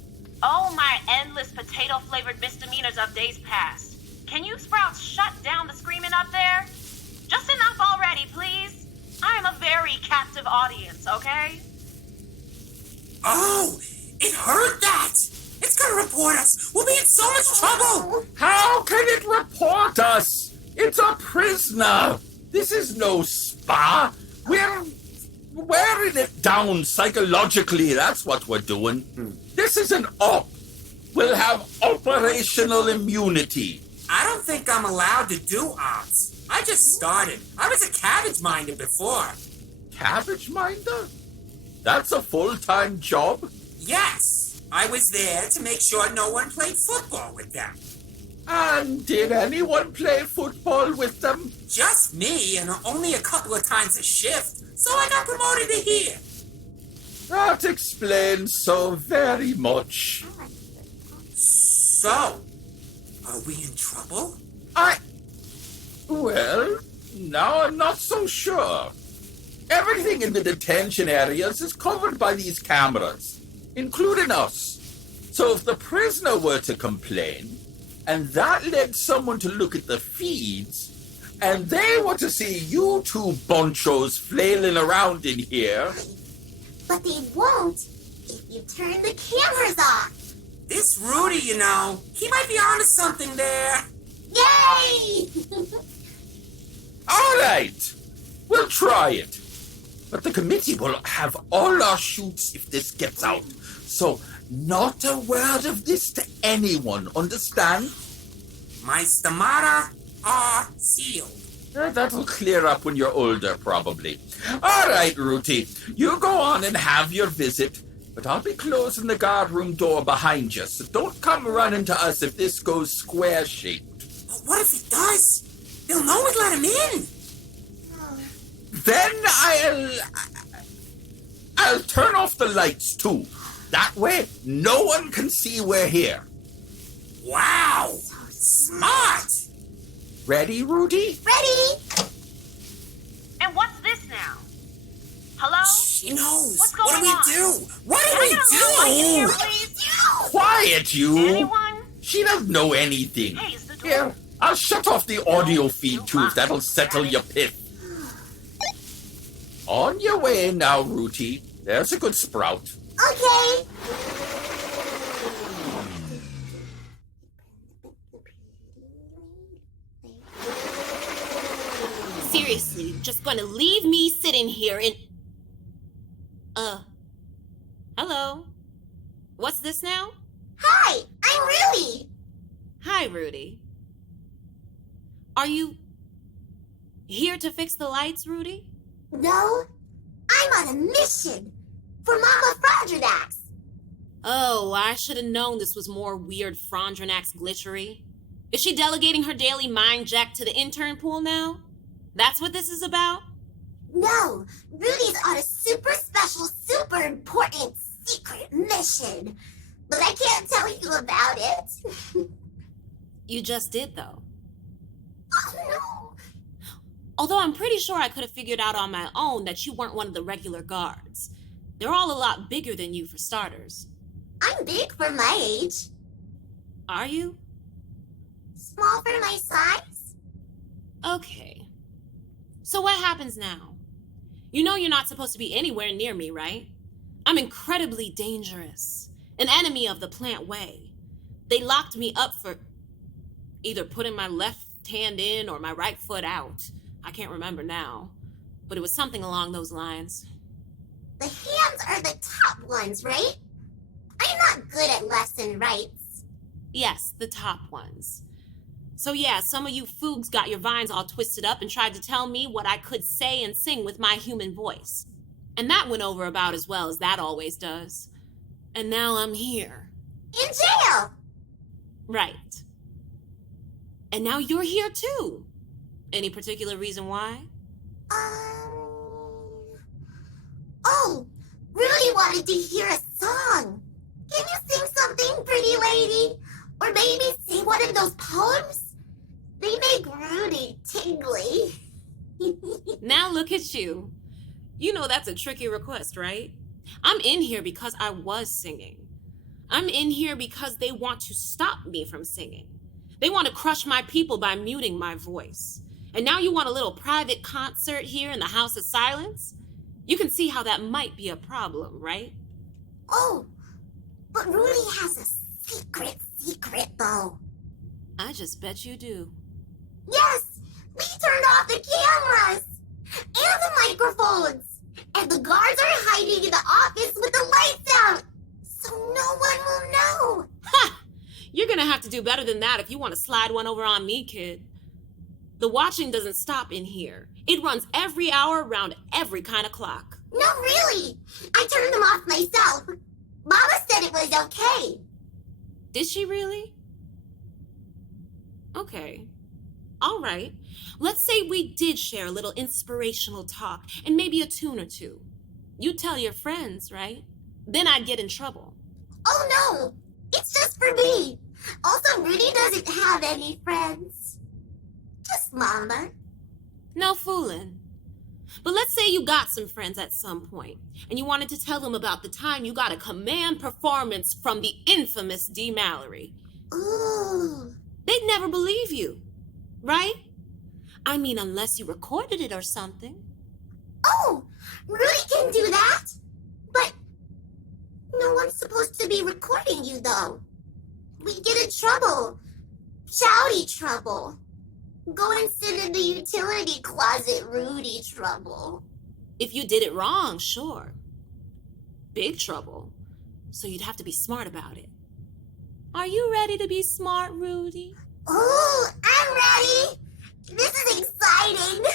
Oh, my endless potato-flavored misdemeanors of days past. Can you sprouts shut down the screaming up there? Just enough already, please. I am a very captive audience, okay? Oh, it heard that! It's gonna report us! We'll be in so much trouble! How can it report us? It's a prisoner! This is no spa! We're wearing it down psychologically, that's what we're doing. This is an op. We'll have operational immunity. I don't think I'm allowed to do ops. I just started. I was a cabbage minder before. Cabbage minder? That's a full-time job? Yes. I was there to make sure no one played football with them. And did anyone play football with them? Just me, and only a couple of times a shift. So I got promoted to here. That explains so very much. So, are we in trouble? Well, now I'm not so sure. Everything in the detention areas is covered by these cameras, including us. So if the prisoner were to complain, and that led someone to look at the feeds, and they were to see you two bonchos flailing around in here... But they won't if you turn the cameras off. This Rooty, you know, he might be onto something there. Yay! All right, we'll try it. But the committee will have all our shoots if this gets out. So, not a word of this to anyone, understand? My stomata are sealed. That'll clear up when you're older, probably. All right, Rooty, you go on and have your visit. But I'll be closing the guard room door behind you, so don't come running to us if this goes square-shaped. But what if it does? They'll know we let him in. Then I'll turn off the lights, too. That way, no one can see we're here. Wow! Smart! Ready, Rooty? Ready! And what's this now? Hello? She knows. What's going on? What do we do? Quiet, you! Anyone? She doesn't know anything. Hey, is the door... Here, I'll shut off the audio feed, too, if that'll settle your pith. On your way now, Rooty. There's a good sprout. Okay. Seriously, just gonna leave me sitting here and... Hello? What's this now? Hi, I'm Rooty. Hi, Rooty. Are you here to fix the lights, Rooty? No, I'm on a mission for Mama Frondrinax. Oh, I should have known this was more weird Frondrinax glitchery. Is she delegating her daily mind jack to the intern pool now? That's what this is about? No, Rooty's on a super special, super important secret mission. But I can't tell you about it. You just did, though. Oh, no. Although I'm pretty sure I could have figured out on my own that you weren't one of the regular guards. They're all a lot bigger than you, for starters. I'm big for my age. Are you? Small for my size? Okay. So what happens now? You know you're not supposed to be anywhere near me, right? I'm incredibly dangerous. An enemy of the plant way. They locked me up for either putting my left hand in or my right foot out. I can't remember now. But it was something along those lines. The hands are the top ones, right? I'm not good at lefts and rights. Yes, the top ones. So yeah, some of you foogs got your vines all twisted up and tried to tell me what I could say and sing with my human voice. And that went over about as well as that always does. And now I'm here. In jail! Right. And now you're here too. Any particular reason why? Oh, Rudy wanted to hear a song. Can you sing something, pretty lady? Or maybe sing one of those poems? They make Rudy tingly. Now look at you. You know that's a tricky request, right? I'm in here because I was singing. I'm in here because they want to stop me from singing. They want to crush my people by muting my voice. And now you want a little private concert here in the House of Silence? You can see how that might be a problem, right? Oh, but Rudy has a secret, though. I just bet you do. Yes, we turned off the cameras and the microphones. And the guards are hiding in the office with the lights out. So no one will know. Ha! You're gonna have to do better than that if you want to slide one over on me, kid. The watching doesn't stop in here. It runs every hour around every kind of clock. No, really. I turned them off myself. Mama said it was okay. Did she really? Okay. All right. Let's say we did share a little inspirational talk and maybe a tune or two. You tell your friends, right? Then I'd get in trouble. Oh, no. It's just for me. Also, Rudy doesn't have any friends. Just Mama. No fooling. But let's say you got some friends at some point, and you wanted to tell them about the time you got a command performance from the infamous D. Mallory. Ooh. They'd never believe you, right? I mean, unless you recorded it or something. Oh, Rudy can do that. But no one's supposed to be recording you, though. We get in trouble. Shouty trouble. Go and sit in the utility closet, Rudy trouble. If you did it wrong, sure. Big trouble. So you'd have to be smart about it. Are you ready to be smart, Rudy? Ooh, I'm ready. This is exciting.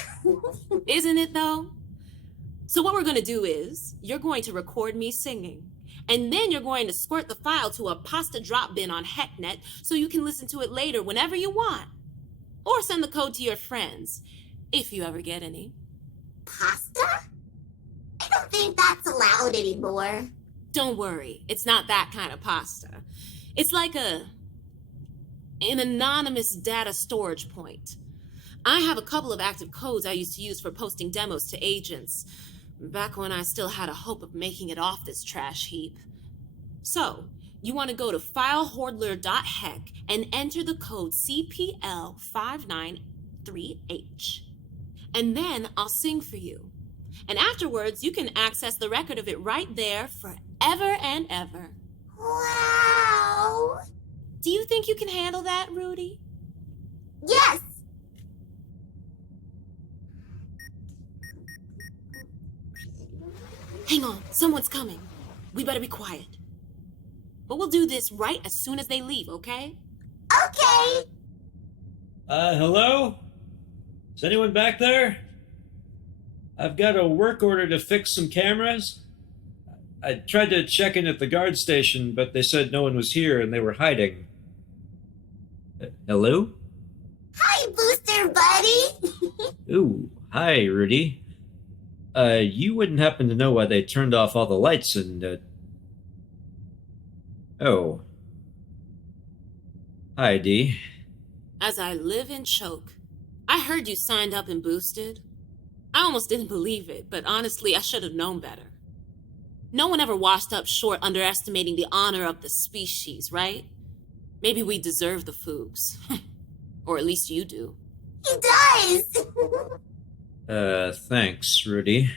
Isn't it, though? So what we're going to do is, you're going to record me singing. And then you're going to squirt the file to a pasta drop bin on HeckNet so you can listen to it later whenever you want. Or send the code to your friends, if you ever get any. Pasta? I don't think that's allowed anymore. Don't worry, it's not that kind of pasta. It's like an anonymous data storage point. I have a couple of active codes I used to use for posting demos to agents, back when I still had a hope of making it off this trash heap. So, you want to go to filehoardler.heck and enter the code CPL593H. And then I'll sing for you. And afterwards, you can access the record of it right there forever and ever. Wow! Do you think you can handle that, Rudy? Yes! Hang on, someone's coming. We better be quiet. But we'll do this right as soon as they leave, okay? Okay! Hello? Is anyone back there? I've got a work order to fix some cameras. I tried to check in at the guard station, but they said no one was here and they were hiding. Hello? Hi, Booster Buddy! Ooh, hi, Rudy. You wouldn't happen to know why they turned off all the lights and, Oh. Hi, Dee. As I live and choke. I heard you signed up and boosted. I almost didn't believe it, but honestly, I should have known better. No one ever washed up short underestimating the honor of the species, right? Maybe we deserve the Fugs. Or at least you do. He does! Thanks, Rudy.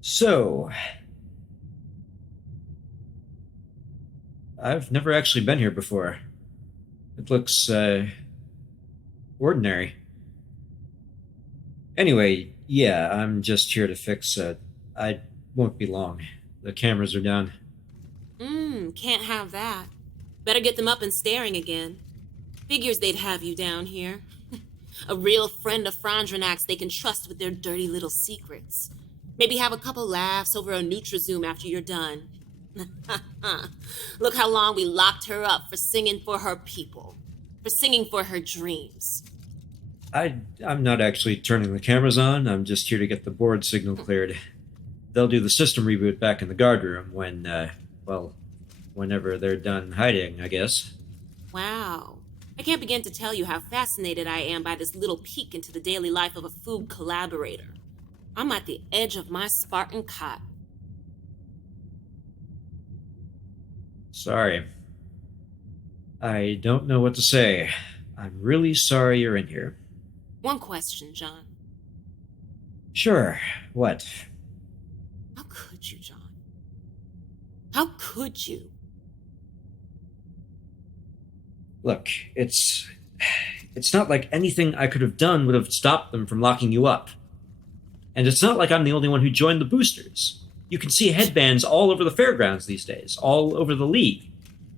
So, I've never actually been here before. It looks, ordinary. Anyway, yeah, I'm just here to fix it. I won't be long. The cameras are down. Can't have that. Better get them up and staring again. Figures they'd have you down here. A real friend of Frondrinax they can trust with their dirty little secrets. Maybe have a couple laughs over a NutraZoom after you're done. Look how long we locked her up for singing for her people. For singing for her dreams. I'm not actually turning the cameras on. I'm just here to get the board signal cleared. they'll do the system reboot back in the guard room whenever they're done hiding, I guess. Wow. I can't begin to tell you how fascinated I am by this little peek into the daily life of a Foog collaborator. I'm at the edge of my Spartan cot. Sorry. I don't know what to say. I'm really sorry you're in here. One question, John. Sure. What? How could you, John? How could you? Look, it's not like anything I could have done would have stopped them from locking you up. And it's not like I'm the only one who joined the boosters. You can see headbands all over the fairgrounds these days, all over the league.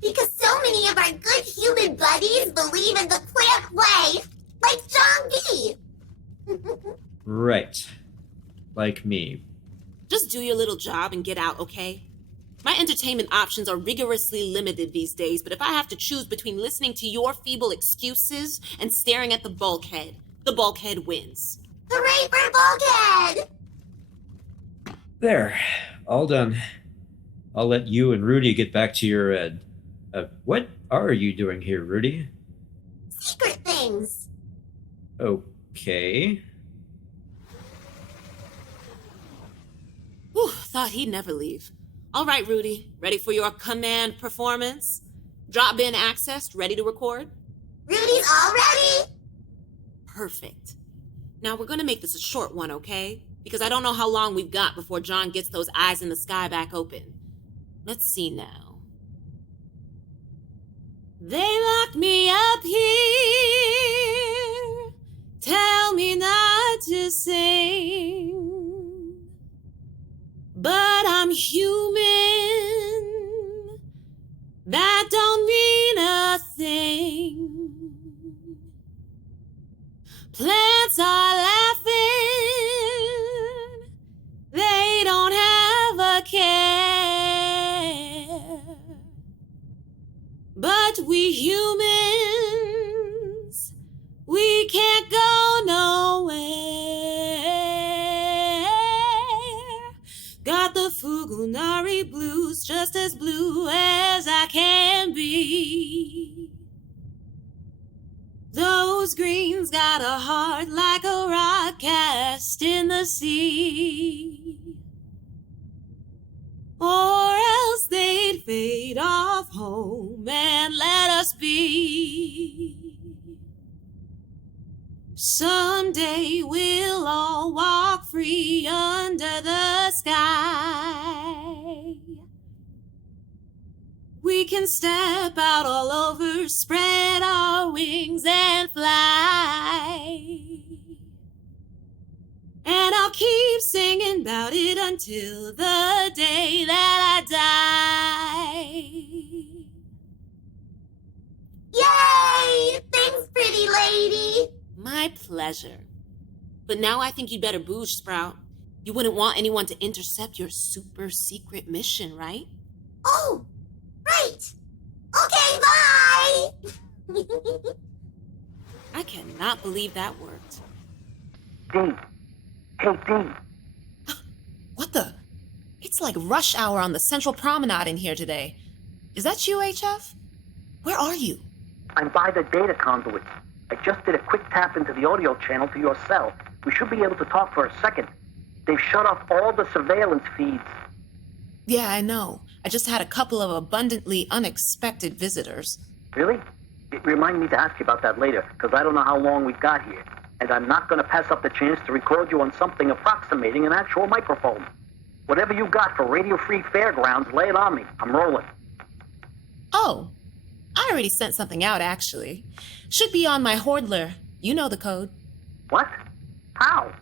Because so many of our good human buddies believe in the plant way, like John B. Right. Like me. Just do your little job and get out, okay? My entertainment options are rigorously limited these days, but if I have to choose between listening to your feeble excuses and staring at the bulkhead wins. Hooray for Bulkhead! There. All done. I'll let you and Rooty get back to your, what are you doing here, Rooty? Secret things. Okay. Whew, thought he'd never leave. All right, Rooty, ready for your command performance? Drop-in accessed, ready to record? Rooty's all ready! Perfect. Now, we're gonna make this a short one, okay? Because I don't know how long we've got before John gets those eyes in the sky back open. Let's see now. They locked me up here. Tell me not to sing. But I'm human. That don't mean a thing. Plants are laughing. They don't have a care. But we humans, we can't go nowhere. Got the Fugunari blues, just as blue as I can be. Those greens got a heart like a rock cast in the sea. Or else they'd fade off home and let us be. Someday we'll all walk free under the sky. We can step out all over, spread our wings and fly. And I'll keep singing about it until the day that I die. Yay! Thanks, pretty lady. My pleasure. But now I think you'd better boosh, Sprout. You wouldn't want anyone to intercept your super secret mission, right? Oh, right. Okay, bye. I cannot believe that worked. D. Hey, D. What the? It's like rush hour on the Central Promenade in here today. Is that you, HF? Where are you? I'm by the data conduit. I just did a quick tap into the audio channel to your cell. We should be able to talk for a second. They've shut off all the surveillance feeds. Yeah, I know. I just had a couple of abundantly unexpected visitors. Really? Remind me to ask you about that later, because I don't know how long we've got here. And I'm not going to pass up the chance to record you on something approximating an actual microphone. Whatever you got for Radio Free Fairgrounds, lay it on me. I'm rolling. Oh, I already sent something out, actually. Should be on my Hordler. You know the code. What? How?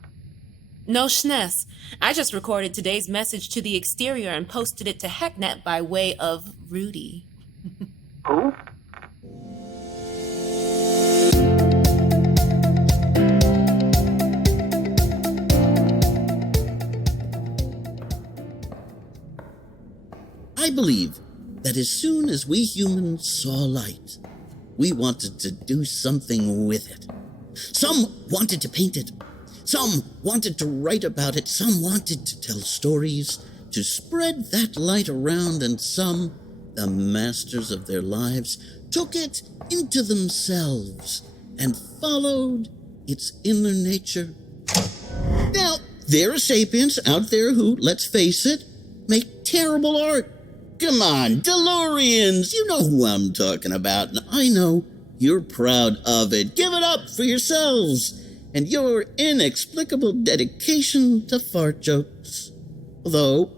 No schness. I just recorded today's message to the exterior and posted it to HeckNet by way of Rooty. Who? I believe that as soon as we humans saw light, we wanted to do something with it. Some wanted to paint it. Some wanted to write about it, some wanted to tell stories, to spread that light around, and some, the masters of their lives, took it into themselves and followed its inner nature. Now, there are sapiens out there who, let's face it, make terrible art. Come on, DeLoreans, you know who I'm talking about, and I know you're proud of it. Give it up for yourselves and your inexplicable dedication to fart jokes. Although,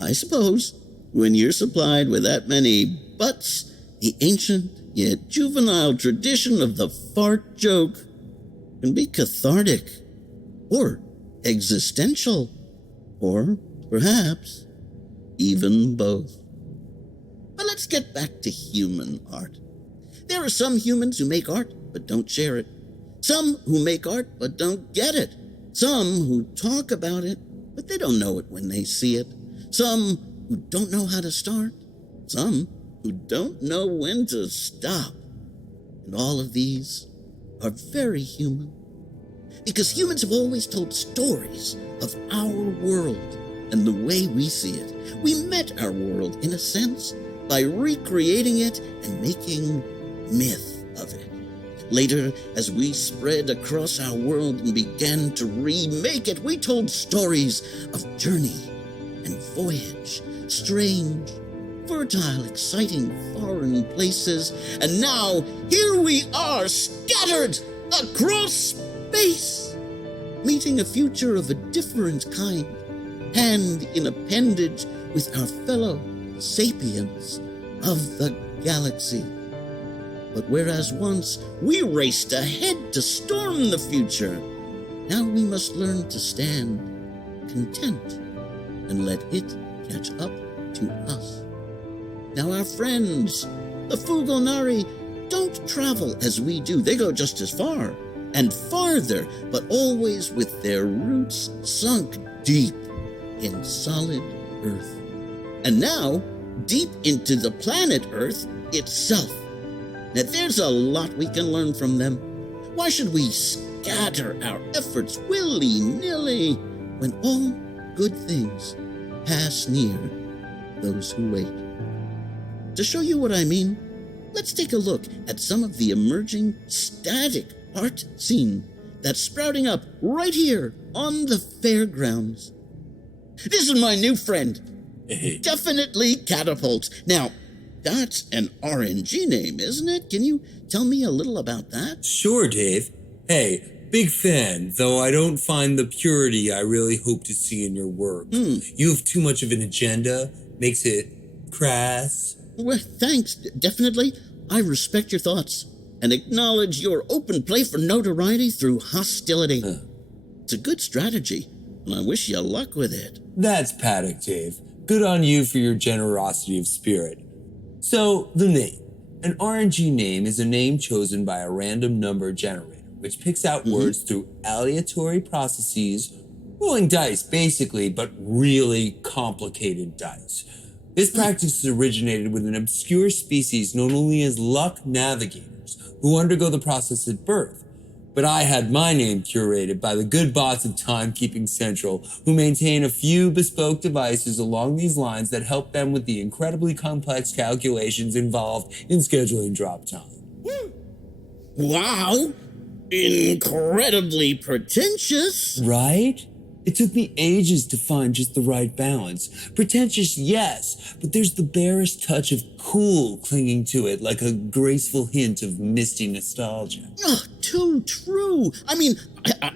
I suppose, when you're supplied with that many butts, the ancient yet juvenile tradition of the fart joke can be cathartic, or existential, or perhaps even both. But let's get back to human art. There are some humans who make art but don't share it. Some who make art but don't get it. Some who talk about it but they don't know it when they see it. Some who don't know how to start. Some who don't know when to stop. And all of these are very human. Because humans have always told stories of our world and the way we see it. We met our world, in a sense, by recreating it and making myth of it. Later, as we spread across our world and began to remake it, we told stories of journey and voyage, strange, fertile, exciting foreign places, and now here we are, scattered across space, meeting a future of a different kind, hand in appendage with our fellow sapiens of the galaxy. But whereas once we raced ahead to storm the future, now we must learn to stand content and let it catch up to us. Now our friends, the Fugalnari, don't travel as we do. They go just as far and farther, but always with their roots sunk deep in solid Earth. And now, deep into the planet Earth itself. Now there's a lot we can learn from them. Why should we scatter our efforts willy-nilly when all good things pass near those who wait? To show you what I mean, let's take a look at some of the emerging static art scene that's sprouting up right here on the fairgrounds. This is my new friend. Definitely Catapult. Now, that's an RNG name, isn't it? Can you tell me a little about that? Sure, Dave. Hey, big fan, though I don't find the purity I really hope to see in your work. You have too much of an agenda, makes it crass. Well, thanks. Definitely. I respect your thoughts and acknowledge your open play for notoriety through hostility. It's a good strategy, and I wish you luck with it. That's paddock, Dave. Good on you for your generosity of spirit. So, the name. An RNG name is a name chosen by a random number generator, which picks out words through aleatory processes, rolling dice, basically, but really complicated dice. This practice originated with an obscure species known only as luck navigators, who undergo the process at birth. But I had my name curated by the good bots of Timekeeping Central, who maintain a few bespoke devices along these lines that help them with the incredibly complex calculations involved in scheduling drop time. Wow! Incredibly pretentious. Right? It took me ages to find just the right balance. Pretentious, yes, but there's the barest touch of cool clinging to it, like a graceful hint of misty nostalgia. Oh, too true. I mean,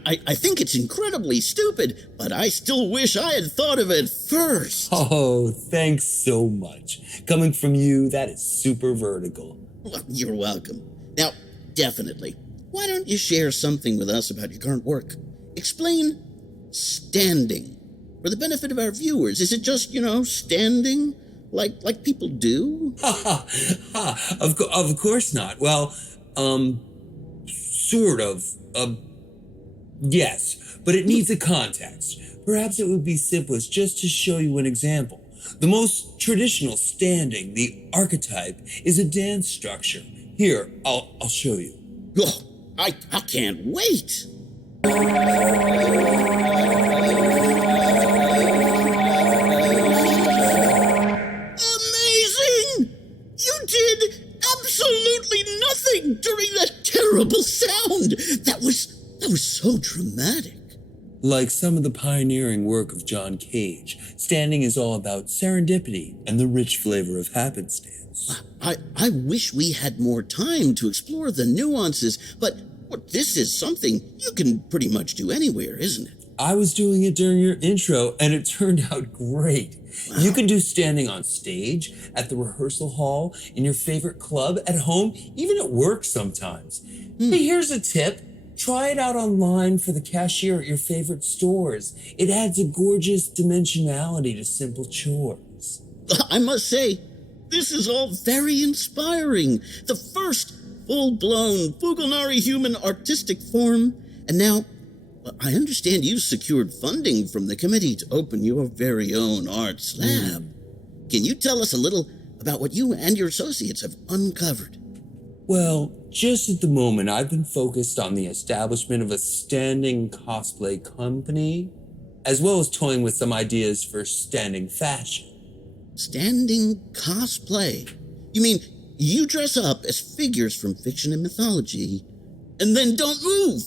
I think it's incredibly stupid, but I still wish I had thought of it first. Oh, thanks so much. Coming from you, that is super vertical. Well, you're welcome. Now, definitely, why don't you share something with us about your current work? Explain standing for the benefit of our viewers. Is it just, standing like people do? Of course not. Well, sort of. Yes, but it needs a context. Perhaps it would be simplest just to show you an example. The most traditional standing, the archetype, is a dance structure. Here, I'll show you. Oh, I can't wait. so dramatic. Like some of the pioneering work of John Cage, standing is all about serendipity and the rich flavor of happenstance. I wish we had more time to explore the nuances, but this is something you can pretty much do anywhere, isn't it? I was doing it during your intro, and it turned out great. Wow. You can do standing on stage, at the rehearsal hall, in your favorite club, at home, even at work sometimes. Hey, here's a tip. Try it out online for the cashier at your favorite stores. It adds a gorgeous dimensionality to simple chores. I must say, this is all very inspiring. The first full-blown Fugalnari human artistic form, and now I understand you've secured funding from the committee to open your very own arts lab. Can you tell us a little about what you and your associates have uncovered? Well, just at the moment, I've been focused on the establishment of a standing cosplay company, as well as toying with some ideas for standing fashion. Standing cosplay? You mean you dress up as figures from fiction and mythology, and then don't move?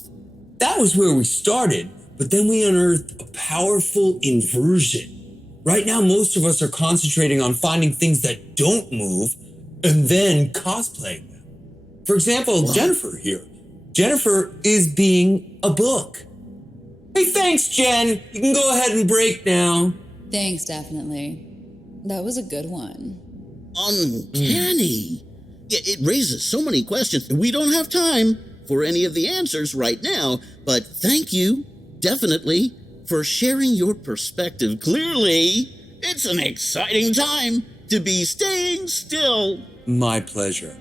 That was where we started, but then we unearthed a powerful inversion. Right now, most of us are concentrating on finding things that don't move, and then cosplaying them. For example, Jennifer here. Jennifer is being a book. Hey, thanks, Jen. You can go ahead and break now. Thanks, definitely. That was a good one. Uncanny. Yeah, it raises so many questions. We don't have time for any of the answers right now, but thank you, definitely, for sharing your perspective. Clearly, it's an exciting time to be staying still. My pleasure.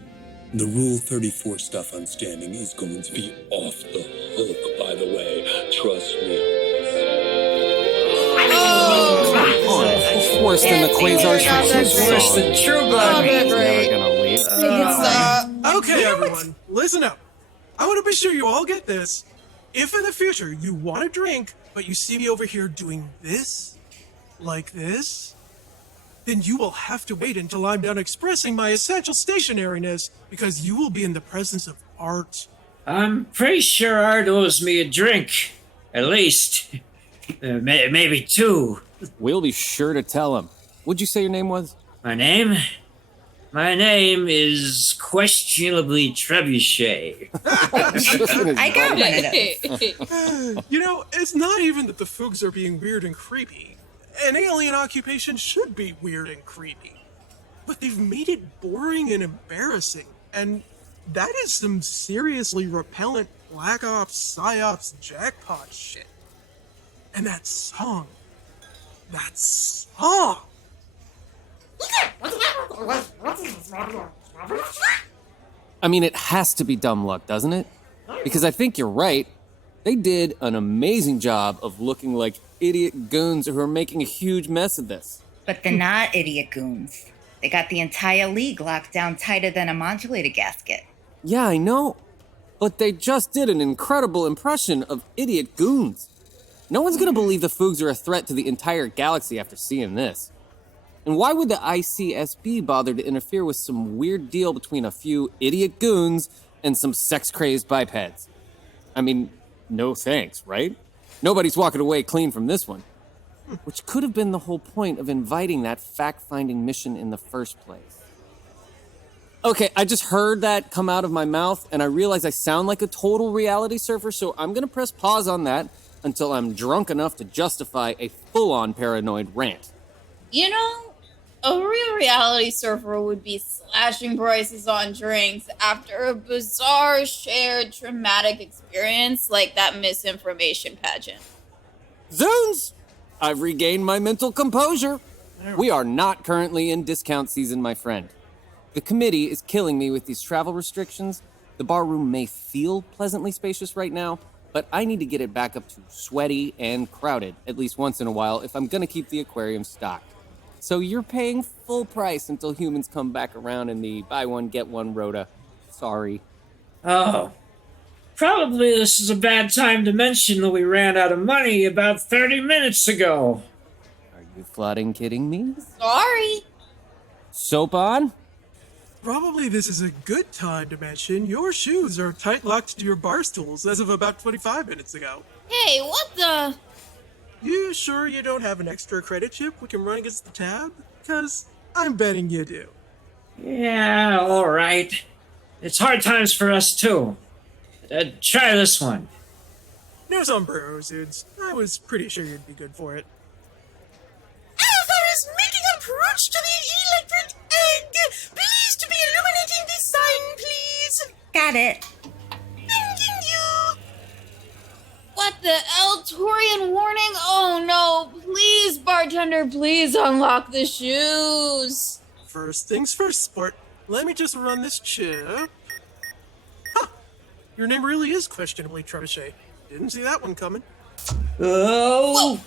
The Rule 34 stuff on standing is going to be off the hook, by the way. Trust me. Worse than the Quasars. Worse than True Blood. Never gonna leave. Okay, everyone, listen up. I want to be sure you all get this. If in the future you want a drink, but you see me over here doing this, like this, then you will have to wait until I'm done expressing my essential stationariness, because you will be in the presence of art. I'm pretty sure Art owes me a drink. At least. Maybe two. We'll be sure to tell him. What'd you say your name was? My name? My name is questionably Trebuchet. I got it. You know, it's not even that the Fugs are being weird and creepy. An alien occupation should be weird and creepy. But they've made it boring and embarrassing. And that is some seriously repellent Black Ops, PsyOps jackpot shit. And that song. I mean, it has to be dumb luck, doesn't it? Because I think you're right. They did an amazing job of looking like idiot goons who are making a huge mess of this. But they're not idiot goons. They got the entire league locked down tighter than a modulator gasket. Yeah, I know. But they just did an incredible impression of idiot goons. No one's gonna believe the Fugs are a threat to the entire galaxy after seeing this. And why would the ICSB bother to interfere with some weird deal between a few idiot goons and some sex-crazed bipeds? I mean, no thanks, right? Nobody's walking away clean from this one. Which could have been the whole point of inviting that fact-finding mission in the first place. Okay, I just heard that come out of my mouth, and I realize I sound like a total reality surfer, so I'm gonna press pause on that until I'm drunk enough to justify a full-on paranoid rant. You know, a real reality surfer would be slashing prices on drinks after a bizarre shared traumatic experience like that misinformation pageant. Zoons! I've regained my mental composure. We are not currently in discount season, my friend. The committee is killing me with these travel restrictions. The bar room may feel pleasantly spacious right now, but I need to get it back up to sweaty and crowded at least once in a while if I'm gonna keep the aquarium stocked. So you're paying full price until humans come back around in the buy one, get one rota. Sorry. Oh. Probably this is a bad time to mention that we ran out of money about 30 minutes ago. Are you flooding kidding me? Sorry. Sopon? Probably this is a good time to mention your shoes are tight locked to your bar stools as of about 25 minutes ago. Hey, what the? You sure you don't have an extra credit chip we can run against the tab? Because I'm betting you do. Yeah, all right. It's hard times for us, too. Try this one. No sombrero, Zuds. I was pretty sure you'd be good for it. Althaar is making approach to the electric egg. Please to be illuminating this sign, please. Got it. Thanking you. What the Torian warning? Oh no, please, bartender, please unlock the shoes. First things first, sport. Let me just run this chip. Huh. Your name really is questionably trebuchet. Didn't see that one coming. Oh!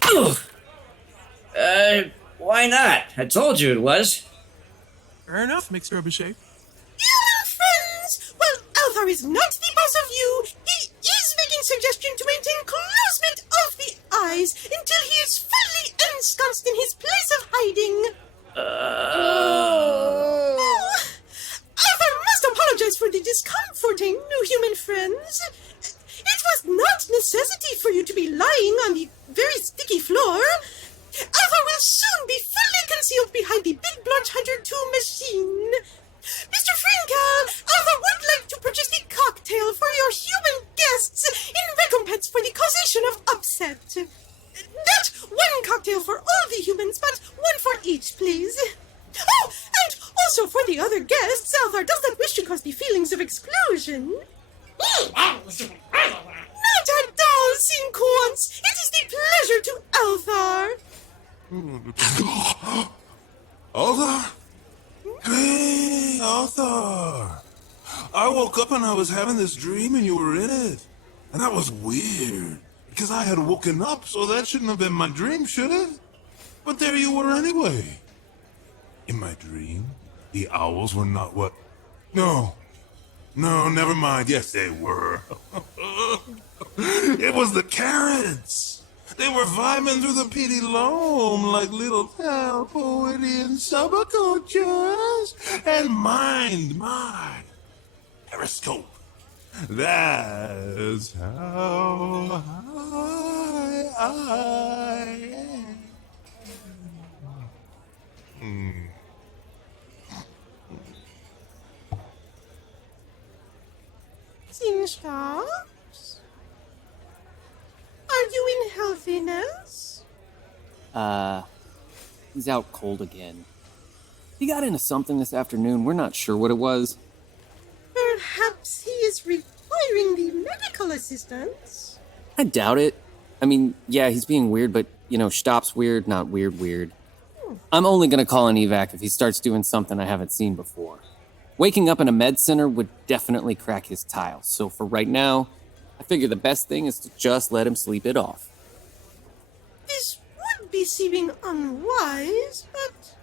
Why not? I told you it was. Fair enough, Mixed Trebuchet. Human friends! Well, Althaar is not the boss of you. He is making suggestion to maintain closement of the eyes until he is fully ensconced in his place of hiding. Althaar must apologize for the discomforting, new human friends. It was not necessity for you to be lying on the very sticky floor. Althaar will soon be fully concealed behind the big blunt hunter 2 machine. Mr. Frinkel, Althaar would like to purchase the cocktail for your human guests in recompense for the causation of upset. Not one cocktail for all the humans, but one for each, please. Oh, and also for the other guests, Althaar does not wish to cause the feelings of exclusion. Not at all, Sin Kwontz. It is the pleasure to Althaar. Althaar? Hey, Althaar. I woke up and I was having this dream and you were in it. And that was weird. Because I had woken up, so that shouldn't have been my dream, should it? But there you were anyway. In my dream, the owls were not what... No, never mind. Yes, they were. It was the carrots. They were vibing through the peaty loam like little Talpoidian subacultures. And mind my periscope. That's how I am. Sinstops? Are you in healthiness? He's out cold again. He got into something this afternoon. We're not sure what it was. Perhaps he is requiring the medical assistance? I doubt it. I mean, yeah, he's being weird, but, Stopp's weird, not weird. I'm only gonna call an evac if he starts doing something I haven't seen before. Waking up in a med center would definitely crack his tiles, so for right now, I figure the best thing is to just let him sleep it off. This would be seeming unwise, but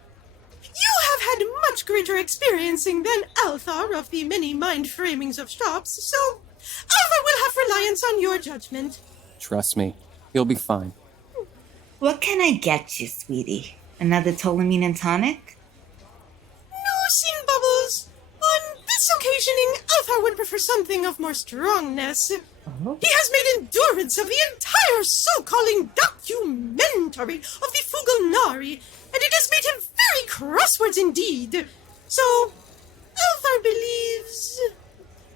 you have had much greater experiencing than Althaar of the many mind framings of Stops, so Althaar will have reliance on your judgment. Trust me, he'll be fine. What can I get you, sweetie? Another Tolamine and tonic? No, Sin Bubbles. On this occasioning, Althaar would prefer something of more strongness. He has made endurance of the entire so-calling documentary of the Fugalnari, and it has made him very crosswords indeed. So, Althaar believes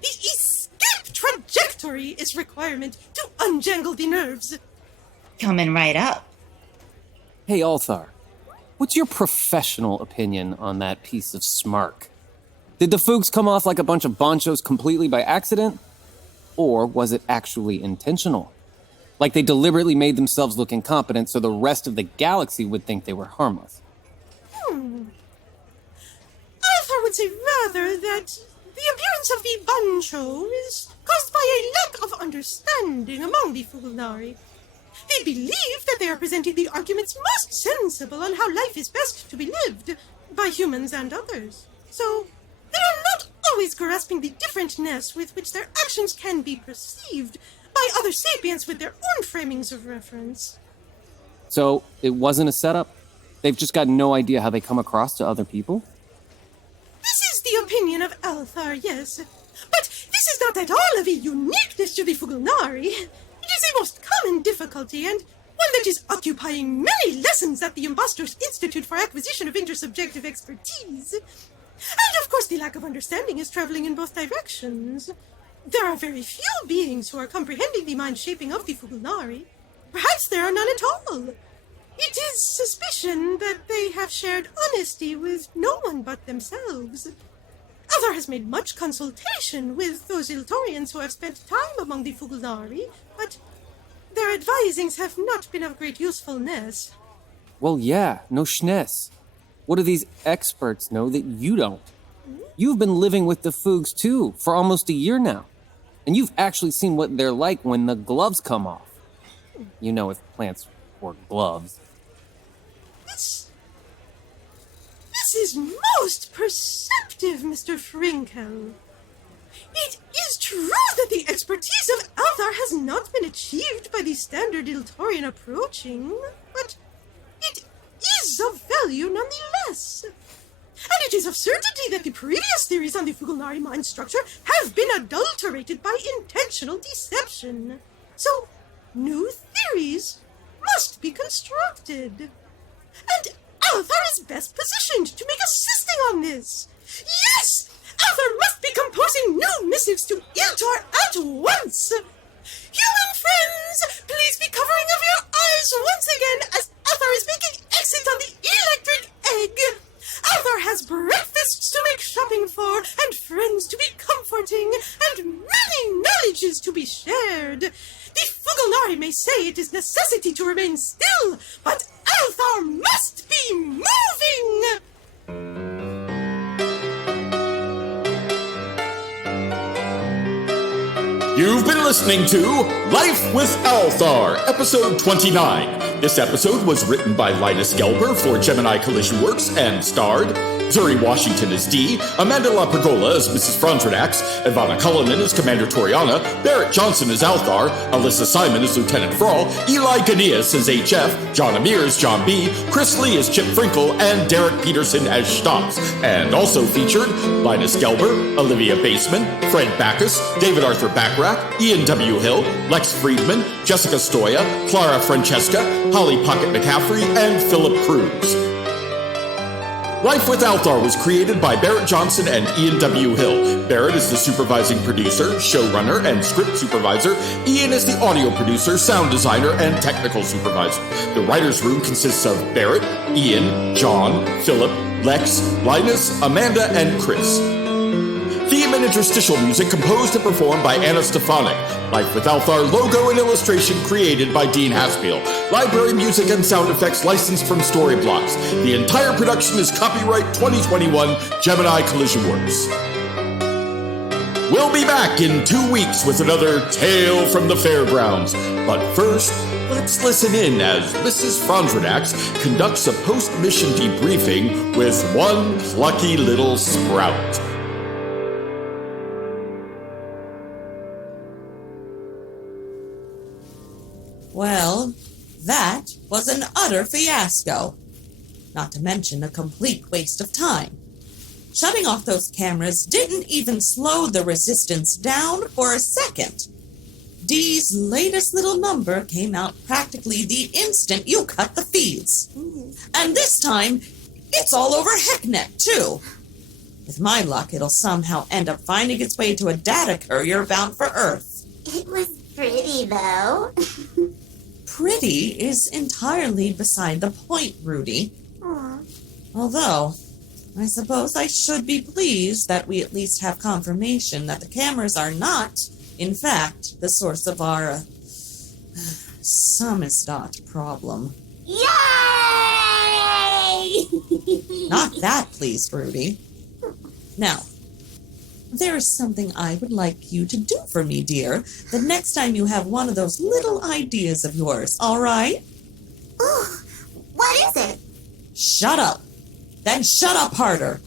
the escape trajectory is requirement to unjangle the nerves. Coming right up. Hey, Althaar, what's your professional opinion on that piece of smark? Did the Fuchs come off like a bunch of bonchos completely by accident? Or was it actually intentional? Like they deliberately made themselves look incompetent so the rest of the galaxy would think they were harmless? Althaar would say rather that the appearance of the Bancho is caused by a lack of understanding among the Fugalnari. They believe that they are presenting the arguments most sensible on how life is best to be lived by humans and others. So, they are not always grasping the differentness with which their actions can be perceived by other sapients with their own framings of reference. So, it wasn't a setup? They've just got no idea how they come across to other people? This is the opinion of Althaar, yes. But this is not at all of a uniqueness to the Fugalnari. It is a most common difficulty, and one that is occupying many lessons at the Impostors Institute for Acquisition of Intersubjective Expertise. And of course the lack of understanding is traveling in both directions. There are very few beings who are comprehending the mind-shaping of the Fugalnari. Perhaps there are none at all. It is suspicion that they have shared honesty with no one but themselves. Althaar has made much consultation with those Iltorians who have spent time among the Fugalnari, but their advisings have not been of great usefulness. Well, yeah, no schness. What do these experts know that you don't? You've been living with the Fugs, too, for almost a year now. And you've actually seen what they're like when the gloves come off. You know, if plants wore gloves. This is most perceptive, Mr. Frinkel. It is true that the expertise of Althaar has not been achieved by the standard Iltorian approaching, but it is of value nonetheless. And it is of certainty that the previous theories on the Fugalnari mind structure have been adulterated by intentional deception. So, new theories must be constructed. And Althaar is best positioned to make assisting on this. Yes! Althaar must be composing new missives to Iltar at once! Human friends, please be covering of your eyes once again as Althaar is making exit on the electric egg. Althaar has breakfasts to make shopping for, and friends to be comforting, and many knowledges to be shared. The Fugalnari may say it is necessity to remain still, but Althaar must be moving! You've been listening to Life with Althaar, episode 29. This episode was written by Linus Gelber for Gemini Collision Works and starred Zuri Washington as Dee, Amanda LaPergola as Mrs. Frondrinax, Ivanna Cullinan as Commander Torianna, Berit Johnson as Althaar, Alyssa Simon as Lieutenant Frall, Eli Ganias as HF, John Amir as John B, Chris Lee as Chip Frinkel, and Derrick Peterson as Stotz. And also featured Linus Gelber, Olivia Baseman, Fred Backus, David Arthur Backrack, Ian W. Hill, Lex Friedman, Jessica Stoya, Clara Francesca, Holly Pocket McCaffrey, and Philip Cruz. Life with Althaar was created by Berit Johnson and Ian W. Hill. Berit is the supervising producer, showrunner, and script supervisor. Ian is the audio producer, sound designer, and technical supervisor. The writer's room consists of Berit, Ian, John, Philip, Lex, Linus, Amanda, and Chris. Theme and interstitial music composed and performed by Anna Stefanik. Life with Althaar logo and illustration created by Dean Haspiel. Library music and sound effects licensed from Storyblocks. The entire production is copyright 2021 Gemini Collision Works. We'll be back in 2 weeks with another Tale from the Fairgrounds. But first, let's listen in as Mrs. Frondrinax conducts a post-mission debriefing with one plucky little sprout. Well, that was an utter fiasco. Not to mention a complete waste of time. Shutting off those cameras didn't even slow the resistance down for a second. Dee's latest little number came out practically the instant you cut the feeds. And this time, it's all over HeckNet, too. With my luck, it'll somehow end up finding its way to a data courier bound for Earth. It was pretty, though. Pretty is entirely beside the point, Rooty. Aww. Although, I suppose I should be pleased that we at least have confirmation that the cameras are not, in fact, the source of our Samizdat problem. Yay! Not that, please, Rooty. Now, there is something I would like you to do for me, dear, the next time you have one of those little ideas of yours, all right? Ooh, what is it? Shut up. Then shut up harder.